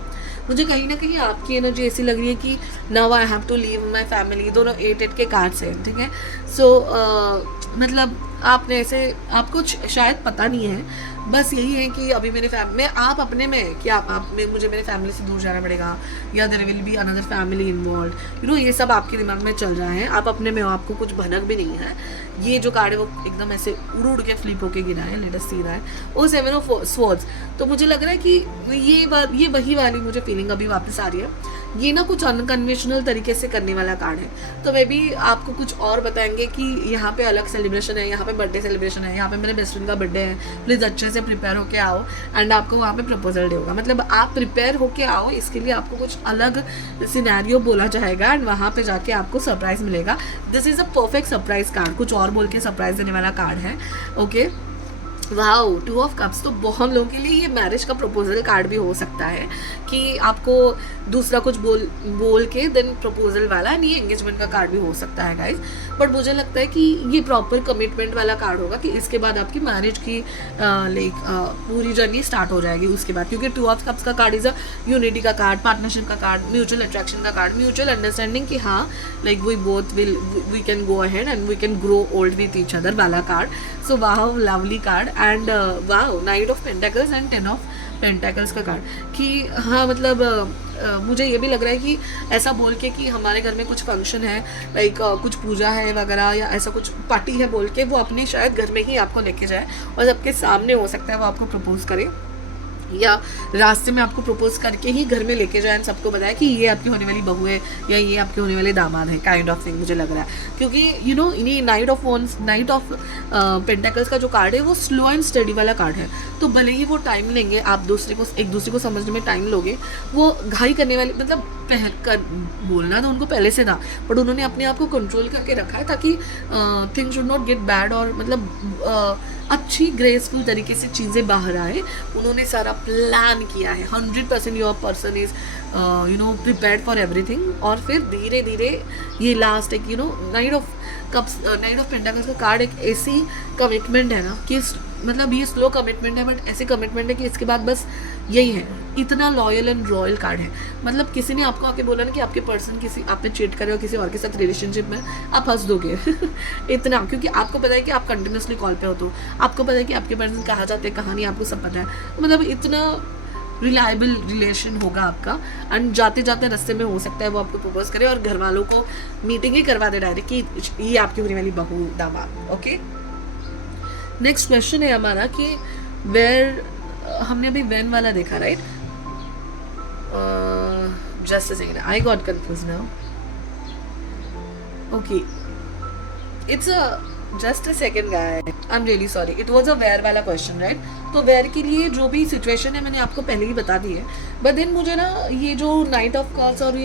मुझे कहीं ना कहीं आपकी एनर्जी ऐसी लग रही है कि now I have to leave my family, दोनों 8 के कार्ड्स हैं, ठीक है। सो मतलब आपने ऐसे, आपको शायद पता नहीं है, बस यही है कि अभी मेरे में आप अपने में कि आप में मुझे मेरे फैमिली से दूर जाना पड़ेगा या there will be another family involve, ये सब आपके दिमाग में चल रहा है। आप अपने में हो, आपको कुछ भनक भी नहीं है। ये जो कार्ड है वो एकदम ऐसे उड़ के फ्लिप होके गिरा है, लेट अस सी रहा है वो 7 of Swords। तो मुझे लग रहा है कि ये वही वाली मुझे फीलिंग अभी वापस आ रही है। ये ना कुछ अनकन्वेंशनल तरीके से करने वाला कार्ड है, तो मे बी आपको कुछ और बताएंगे कि यहाँ पे अलग सेलिब्रेशन है, यहाँ पे बर्थडे सेलिब्रेशन है, यहाँ पे मेरे बेस्ट फ्रेंड का बर्थडे है, प्लीज़ अच्छे से प्रिपेयर होके आओ। एंड आपको वहाँ पे प्रपोजल डे होगा, मतलब आप प्रिपेयर होके आओ, इसके लिए आपको कुछ अलग सिनेरियो बोला जाएगा एंड वहाँ पे जाके आपको सरप्राइज मिलेगा। This is a perfect surprise card, कुछ और बोल के सरप्राइज देने वाला कार्ड है, ओके। वाओ, 2 of Cups तो बहुत लोगों के लिए ये मैरिज का प्रपोजल कार्ड भी हो सकता है कि आपको दूसरा कुछ बोल के देन प्रपोजल वाला, एंड ये एंगेजमेंट का कार्ड भी हो सकता है गाइज। बट मुझे लगता है कि ये प्रॉपर कमिटमेंट वाला कार्ड होगा कि इसके बाद आपकी मैरिज की पूरी जर्नी स्टार्ट हो जाएगी उसके बाद, क्योंकि 2 of Cups का कार्ड इज़ अ यूनिटी का कार्ड, पार्टनरशिप का कार्ड, म्यूचुअल अट्रैक्शन का कार्ड, म्यूचुअल अंडरस्टैंडिंग कि हाँ like we can go ahead and we can grow old with each other वाला card. So wow, lovely card. And wow, 9 of Pentacles and 10 of Pentacles का card कि हाँ मतलब मुझे ये भी लग रहा है कि ऐसा बोल के कि हमारे घर में कुछ फंक्शन है, लाइक कुछ पूजा है वगैरह या ऐसा कुछ पार्टी है बोल के वो अपने शायद घर में ही आपको लेके जाए और सबके सामने हो सकता है वो आपको प्रपोज करे या रास्ते में आपको प्रपोज करके ही घर में लेके जाए, सबको बताया कि ये आपकी होने वाली बहू है या ये आपके होने वाले दामाद है, काइंड ऑफ थिंग मुझे लग रहा है। क्योंकि ये नाइट ऑफ पेंटाकल्स का जो कार्ड है वो स्लो एंड स्टडी वाला कार्ड है, तो भले ही वो टाइम लेंगे, आप एक दूसरे को समझने में टाइम लोगे, वो घाई करने वाले मतलब बोलना तो उनको पहले से था, बट उन्होंने अपने आप को कंट्रोल करके रखा है ताकि thing should not gate bad और मतलब अच्छी ग्रेसफुल तरीके से चीज़ें बाहर आए। उन्होंने सारा प्लान किया है, 100% your person is prepared for everything. और फिर धीरे धीरे ये लास्ट एक नाइट ऑफ पेंटाकल्स का कार्ड एक ऐसी कमिटमेंट है ना कि मतलब ये स्लो कमिटमेंट है बट ऐसी कमिटमेंट है कि इसके बाद बस यही है, इतना लॉयल एंड रॉयल कार्ड है। मतलब किसी ने आपको आके बोला ना कि आपके पर्सन किसी आप पे चीट कर रहे हो किसी और के साथ रिलेशनशिप में, आप हंस दोगे इतना, क्योंकि आपको पता है कि आप कंटिन्यूसली कॉल पे हो, तो आपको पता है कि आपके पर्सन कहाँ जाते हैं कहाँ नहीं, आपको सब पता है। मतलब इतना रिलायबल रिलेशन होगा आपका, एंड जाते जाते रास्ते में हो सकता है वो आपको प्रपोज करे और घर वालों को मीटिंग ही करवा दे डायरेक्ट कि ये आपकी होने वाली बहू दामाद, ओके। नेक्स्ट क्वेश्चन है हमारा कि वेयर, हमने अभी वेन वाला देखा right, just a second, I got confuse now, okay it's a just a second guy, I am really sorry, it was a where वाला क्वेश्चन राइट। तो वेयर के लिए जो भी सिचुएशन है मैंने आपको पहले ही बता दी है, बट देन मुझे ना ये जो नाइट ऑफ कॉल्स और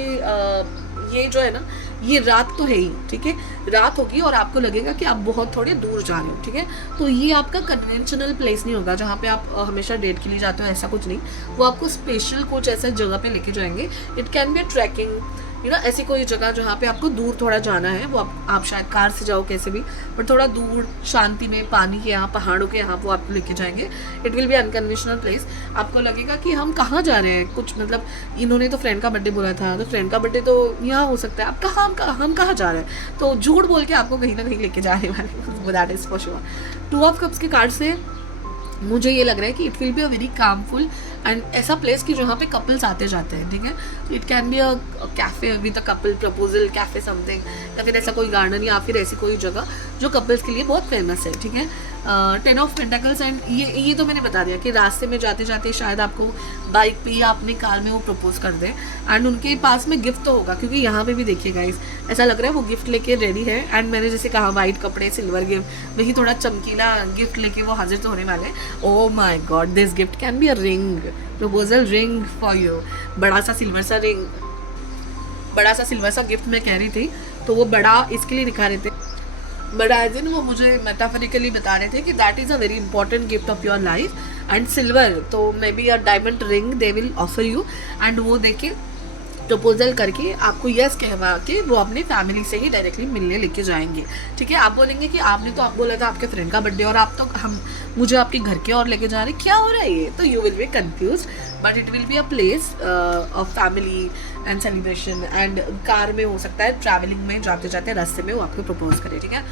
ये जो है ना, ये रात तो है ही, ठीक है, रात होगी और आपको लगेगा कि आप बहुत थोड़े दूर जा रहे हो, ठीक है। तो ये आपका कन्वेंशनल प्लेस नहीं होगा जहाँ पे आप हमेशा डेट के लिए जाते हो, ऐसा कुछ नहीं। वो आपको स्पेशल कुछ ऐसे जगह पे लेके जाएंगे। It can be a trekking, you know, ऐसी कोई जगह जहाँ पे आपको दूर थोड़ा जाना है, वो आप शायद कार से जाओ कैसे भी, बट थोड़ा दूर शांति में, पानी के यहाँ, पहाड़ों के यहाँ, वो आपको लेके जाएंगे। It will B unconventional place. आपको लगेगा कि हम कहाँ जा रहे हैं, कुछ मतलब इन्होंने तो फ्रेंड का बर्थडे बोला था, तो फ्रेंड का बर्थडे तो यहाँ हो सकता है, आप कहाँ हम कहाँ जा रहे हैं, तो झूठ बोल के आपको कहीं ना कहीं लेके जाने वाले, that is for sure. 2 of cups के कार्ड से मुझे ये लग रहा है कि it will be a very calmful and ऐसा प्लेस कि जहाँ पे कपल्स आते जाते हैं, ठीक है। It can be a cafe with a couple proposal cafe something, या फिर ऐसा कोई गार्डन या फिर ऐसी कोई जगह जो कपल्स के लिए बहुत फेमस है, ठीक है। 10 ऑफ पेंटाकल्स एंड ये तो मैंने बता दिया कि रास्ते में जाते जाते शायद आपको बाइक पे या अपनी कार में वो प्रपोज कर दें, एंड उनके पास में गिफ्ट तो होगा, क्योंकि यहाँ पे भी देखिए गाइस ऐसा लग रहा है वो गिफ्ट लेके रेडी है। एंड मैंने जैसे कहा वाइट कपड़े, सिल्वर गिफ्ट, वही थोड़ा चमकीला गिफ्ट लेके वो हाजिर तो होने वाले। ओह my God, this gift can be a ring, proposal ring for you. बड़ा सा सिल्वर सा रिंग, बड़ा सा सिल्वर सा गिफ्ट मैं कह रही थी, तो वो बड़ा इसके लिए दिखा रहे थे, बट एज इन वो मुझे मेटाफोरिकली बता रहे थे कि that is a very important gift of your life. And silver तो maybe a diamond ring they will offer you, and वो देके प्रपोजल करके आपको यस कहवा के वो अपनी फैमिली से ही डायरेक्टली मिलने लेके जाएंगे, ठीक है। आप बोलेंगे कि आपने तो आप बोला था आपके फ्रेंड का बर्थडे और आप तो मुझे आपके घर के और लेके जा रहे, क्या हो रहा है ये, तो you will be confuse, but it will be a place of family and celebration. And car में हो सकता है, ट्रैवलिंग में जाते जाते रास्ते में वो आपको प्रपोज करे, ठीक है।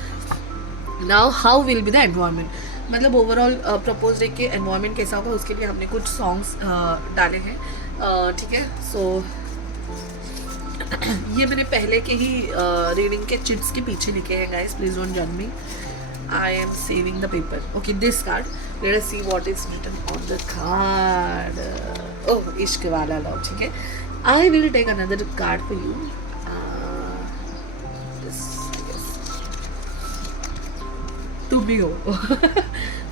Now how will be the environment, मतलब ओवरऑल प्रपोज डे के एनवायरमेंट कैसा होगा उसके लिए हमने कुछ सॉन्ग्स डाले हैं, ठीक है। सो ये मैंने पहले के ही रीडिंग के चिट्स के पीछे लिखे हैं गाइस, प्लीज डोंट जज me, I am saving the paper. Okay, this card, let us see what is written on the card. Oh, इश्क वाला लव, ठीक है। I will take another card for you. तुम ही हो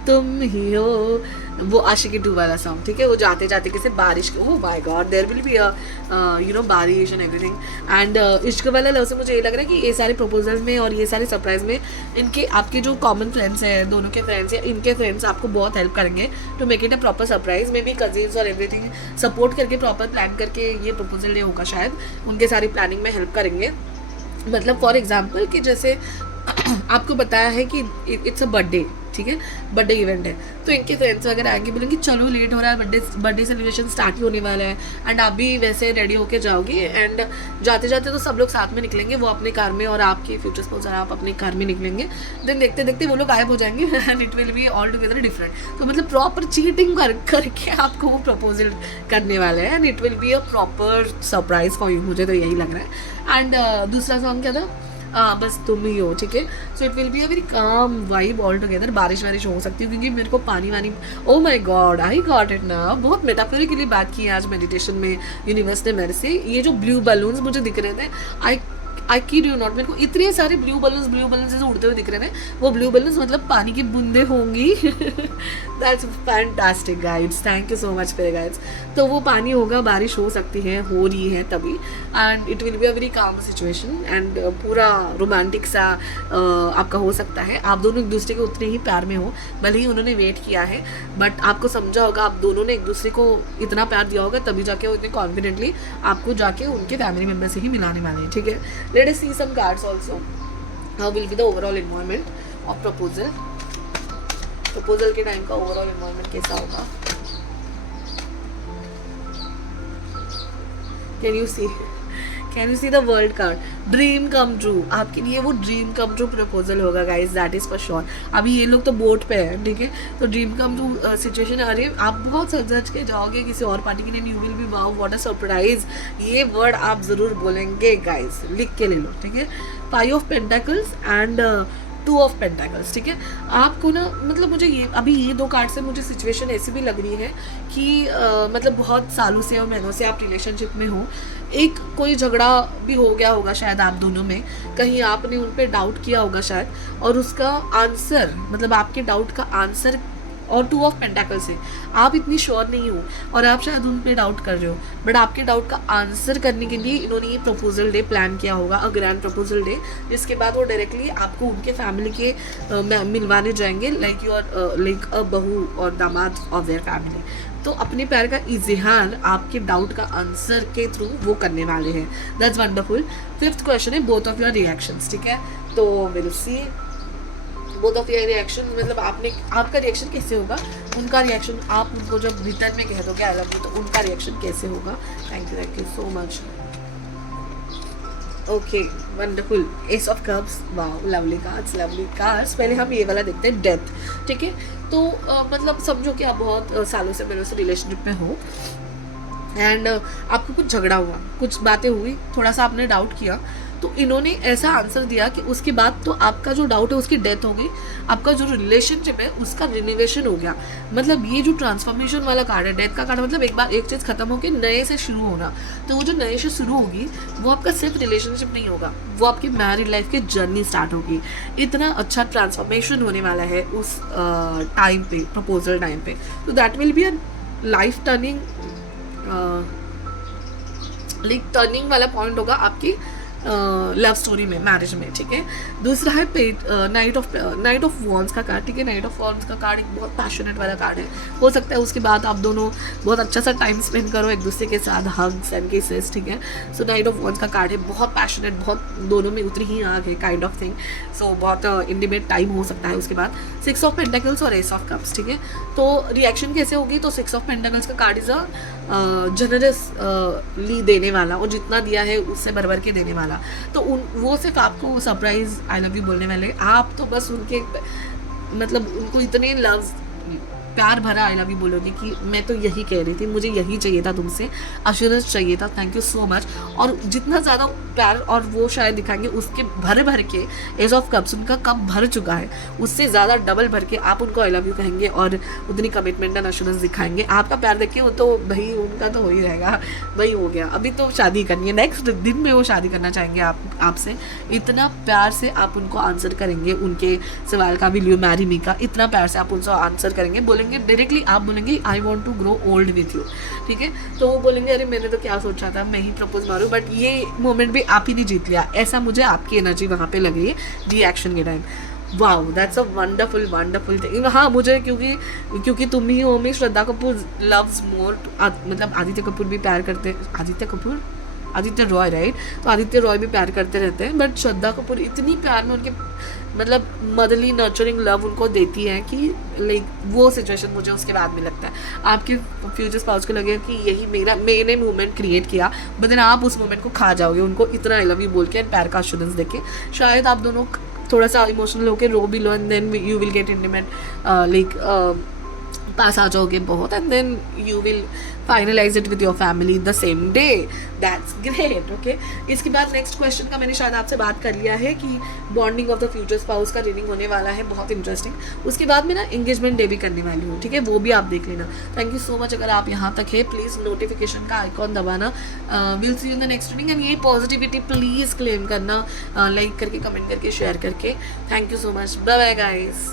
तुम ही हो, वो आशिकी 2 वाला सॉन्ग, ठीक है। वो जाते जाते किसी बारिश, oh my god, there will be a you know बारिश एंड एवरीथिंग। एंड इश्क वाला लव से मुझे ये लग रहा है कि ये सारे प्रपोजल में और ये सारे सरप्राइज में इनके आपके जो कॉमन फ्रेंड्स हैं, दोनों के फ्रेंड्स या इनके फ्रेंड्स आपको बहुत हेल्प करेंगे to make it a proper surprise. Maybe cousins और एवरीथिंग सपोर्ट करके प्रॉपर प्लान करके ये प्रपोजल डे होगा, शायद उनके सारी प्लानिंग में हेल्प करेंगे। मतलब फॉर एग्जाम्पल कि जैसे आपको बताया है कि इट्स अ बर्थडे, ठीक है, बर्थडे इवेंट है, तो इनके फ्रेंड्स वगैरह आएंगे, बोलेंगे चलो लेट हो रहा है, बर्थडे सेलिब्रेशन स्टार्ट ही होने वाला है, एंड आप भी वैसे रेडी होके जाओगे, एंड जाते जाते तो सब लोग साथ में निकलेंगे, वो अपने कार में और आपके फ्यूचर स्पाउस और आप अपनी कार में निकलेंगे। देन देखते देखते वो लोग गायब हो जाएंगे and it will be all together different. तो मतलब प्रॉपर चीटिंग करके आपको वो प्रपोजल करने वाले हैं, and it will be a proper surprise for you, मुझे तो यही लग रहा है। एंड दूसरा सॉन्ग क्या था, बस तुम ही हो, ठीक है। So it will be a very calm vibe all together. बारिश वारिश हो सकती है क्योंकि मेरे को पानी वानी, oh my god, I got it ना। बहुत मेटाफोरिकली बात की है आज मेडिटेशन में यूनिवर्स ने मेरे से। ये जो ब्लू बलून्स मुझे दिख रहे थे, आई कीड यू नॉट, मेरे को इतने सारे ब्लू बलून्स जैसे उड़ते हुए दिख रहे थे। वो ब्लू बलून्स मतलब पानी की बूंदे होंगी। That's fantastic guides, thank you so much मेरे गाइड्स। तो वो पानी होगा, बारिश हो सकती है, हो रही है तभी, and it will be a very calm situation and पूरा रोमांटिक सा आपका हो सकता है। आप दोनों एक दूसरे के उतने ही प्यार में हो, भले ही उन्होंने वेट किया है, बट आपको समझा होगा, आप दोनों ने एक दूसरे को इतना प्यार दिया होगा, तभी जाके वो इतने कॉन्फिडेंटली आपको जाके उनके फैमिली मेम्बर से ही मिलाने वाले हैं, ठीक है। Let us see some cards also. How will be the overall environment of proposal? Proposal के टाइम का overall environment कैसा होगा? Can you see the world card? Dream come true, आपके लिए वो ड्रीम कम ट्रू प्रपोजल होगा guys, that is for sure. अभी ये लोग तो बोट पे हैं, ठीक है, तो ड्रीम कम ट्रू सिचुएशन आ रही है। आप बहुत सच के जाओगे किसी और पार्टी के लिए, you will B wow what a surprise. ये वर्ड आप ज़रूर बोलेंगे गाइज, लिख के ले लो, ठीक है। 5 of pentacles and two of pentacles, ठीक है। आपको ना मतलब मुझे ये अभी ये दो कार्ड से मुझे सिचुएशन ऐसी भी लग रही है कि मतलब बहुत सालों से और महीनों से आप रिलेशनशिप में हो, एक कोई झगड़ा भी हो गया होगा शायद आप दोनों में, कहीं आपने उन पे डाउट किया होगा शायद, और उसका आंसर मतलब आपके डाउट का आंसर, और टू ऑफ पेंटाकल से आप इतनी श्योर नहीं हो और आप शायद उन पे डाउट कर रहे हो, बट आपके डाउट का आंसर करने के लिए इन्होंने ये प्रपोजल डे प्लान किया होगा, अ ग्रैंड प्रपोजल डे, जिसके बाद वो डायरेक्टली आपको उनके फैमिली के मिलवाने जाएंगे, लाइक योर लाइक अ बहू और दामाद ऑफ देयर फैमिली। तो अपने प्यार का इजहार आपके डाउट का आंसर के थ्रू वो करने वाले हैं। That's wonderful. फिफ्थ क्वेश्चन है बोथ ऑफ योर रिएक्शंस, ठीक है। तो will C both of your reaction, मतलब आपका रिएक्शन कैसे होगा, उनका रिएक्शन, आप उनको जब रिटर्न में कह दोगे आई लव यू तो उनका रिएक्शन कैसे होगा। Thank you so much. Okay wonderful. S of cups, wow lovely cards. पहले हम ये वाला देखते हैं, डेथ, ठीक है। तो मतलब समझो कि आप बहुत सालों से मेरे से रिलेशनशिप में हो एंड आपको कुछ झगड़ा हुआ, कुछ बातें हुई, थोड़ा सा आपने डाउट किया, तो इन्होंने ऐसा आंसर दिया कि उसके बाद तो आपका जो डाउट है उसकी डेथ हो गई, आपका जो रिलेशनशिप है उसका रिनोवेशन हो गया। मतलब ये जो ट्रांसफॉर्मेशन वाला कार्ड है, डेथ का कार्ड, मतलब एक बार एक चीज़ खत्म होकर नए से शुरू होना। तो वो जो नए से शुरू होगी वो आपका सिर्फ रिलेशनशिप नहीं होगा, वो आपकी मैरिड लाइफ की जर्नी स्टार्ट होगी। इतना अच्छा ट्रांसफॉर्मेशन होने वाला है उस टाइम पे, प्रपोजल टाइम पे। तो that will be a life turning, like turning वाला पॉइंट होगा आपकी लव स्टोरी में, मैरिज में, ठीक है। दूसरा है नाइट ऑफ वॉन्स का कार्ड, ठीक है। नाइट ऑफ वॉन्स का कार्ड एक बहुत पैशनेट वाला कार्ड है। हो सकता है उसके बाद आप दोनों बहुत अच्छा सा टाइम स्पेंड करो एक दूसरे के साथ, हग्स एंड किसेस, ठीक है। सो नाइट ऑफ वॉन्स का कार्ड है, बहुत पैशनेट, बहुत दोनों में उतनी ही आग है काइंड ऑफ थिंग। सो बहुत इंटीमेट टाइम हो सकता है उसके बाद। 6 ऑफ पेंटाकल्स और एस ऑफ कप्स, ठीक है। तो रिएक्शन कैसे होगी, तो 6 ऑफ पेंटाकल्स का कार्ड इज अ जनरसली देने वाला, और जितना दिया है उससे भर भर के देने वाला। तो वो सिर्फ आपको सरप्राइज आई लव यू बोलने वाले, आप तो बस उनके मतलब उनको इतने लव प्यार भरा आई लव यू बोलोगे कि मैं तो यही कह रही थी, मुझे यही चाहिए था तुमसे, अश्योरेंस चाहिए था, थैंक यू सो मच। और जितना ज़्यादा प्यार और वो शायद दिखाएंगे उसके भर भर के, एज ऑफ कप्स उनका कप भर चुका है, उससे ज़्यादा डबल भर के आप उनको आई लव यू कहेंगे और उतनी कमिटमेंट एंड अश्योरेंस दिखाएंगे। आपका प्यार देखिए वो तो भाई उनका तो हो ही रहेगा, वही हो गया, अभी तो शादी करनी है, नेक्स्ट दिन में वो शादी करना चाहेंगे आपसे। इतना प्यार से आप उनको आंसर करेंगे, उनके सवाल का विल यू मैरी मी का इतना प्यार से आप उनसे आंसर करेंगे, बोलेंगे डायरेक्टली, आप बोलेंगे I want to grow old with you, ठीक है। तो वो बोलेंगे अरे मैंने तो क्या सोचा था, मैं ही प्रपोज मारूं, बट ये मोमेंट भी आप ही नहीं जीत लिया, ऐसा मुझे आपकी एनर्जी वहाँ पे लग रही है रिएक्शन के time. Wow that's a wonderful thing. हाँ मुझे क्योंकि तुम ही हो में श्रद्धा कपूर लव्स मोर, मतलब आदित्य कपूर भी प्यार करते, आदित्य रॉय राइट, तो आदित्य रॉय भी प्यार करते रहते हैं, बट श्रद्धा कपूर इतनी प्यार में उनके मतलब मदरली नर्चरिंग लव उनको देती है कि लाइक वो सिचुएशन मुझे उसके बाद में लगता है आपके फ्यूचर स्पाउस को लगे कि यही मैंने मोमेंट क्रिएट किया, बट देन आप उस मोमेंट को खा जाओगे उनको इतना आई लव यू बोल के एंड प्यार का एश्योरेंस देके। शायद आप दोनों थोड़ा सा इमोशनल होकर रो भी लो and then you will get intimate, like पास आ जाओगे बहुत, and then you will finalize it with your family the same day. That's great. Okay, इसके बाद नेक्स्ट क्वेश्चन का मैंने शायद आपसे बात कर लिया है कि bonding of the future spouse का रीडिंग होने वाला है, बहुत इंटरेस्टिंग। उसके बाद में ना एंगेजमेंट डे भी करने वाली हूँ, ठीक है, वो भी आप देख लेना। Thank you so much. अगर आप यहाँ तक है प्लीज़ नोटिफिकेशन का आइकॉन दबाना। Will see you in the next reading, and ये पॉजिटिविटी प्लीज़ क्लेम करना, लाइक करके, कमेंट करके, शेयर करके। Thank you so much, bye bye guys.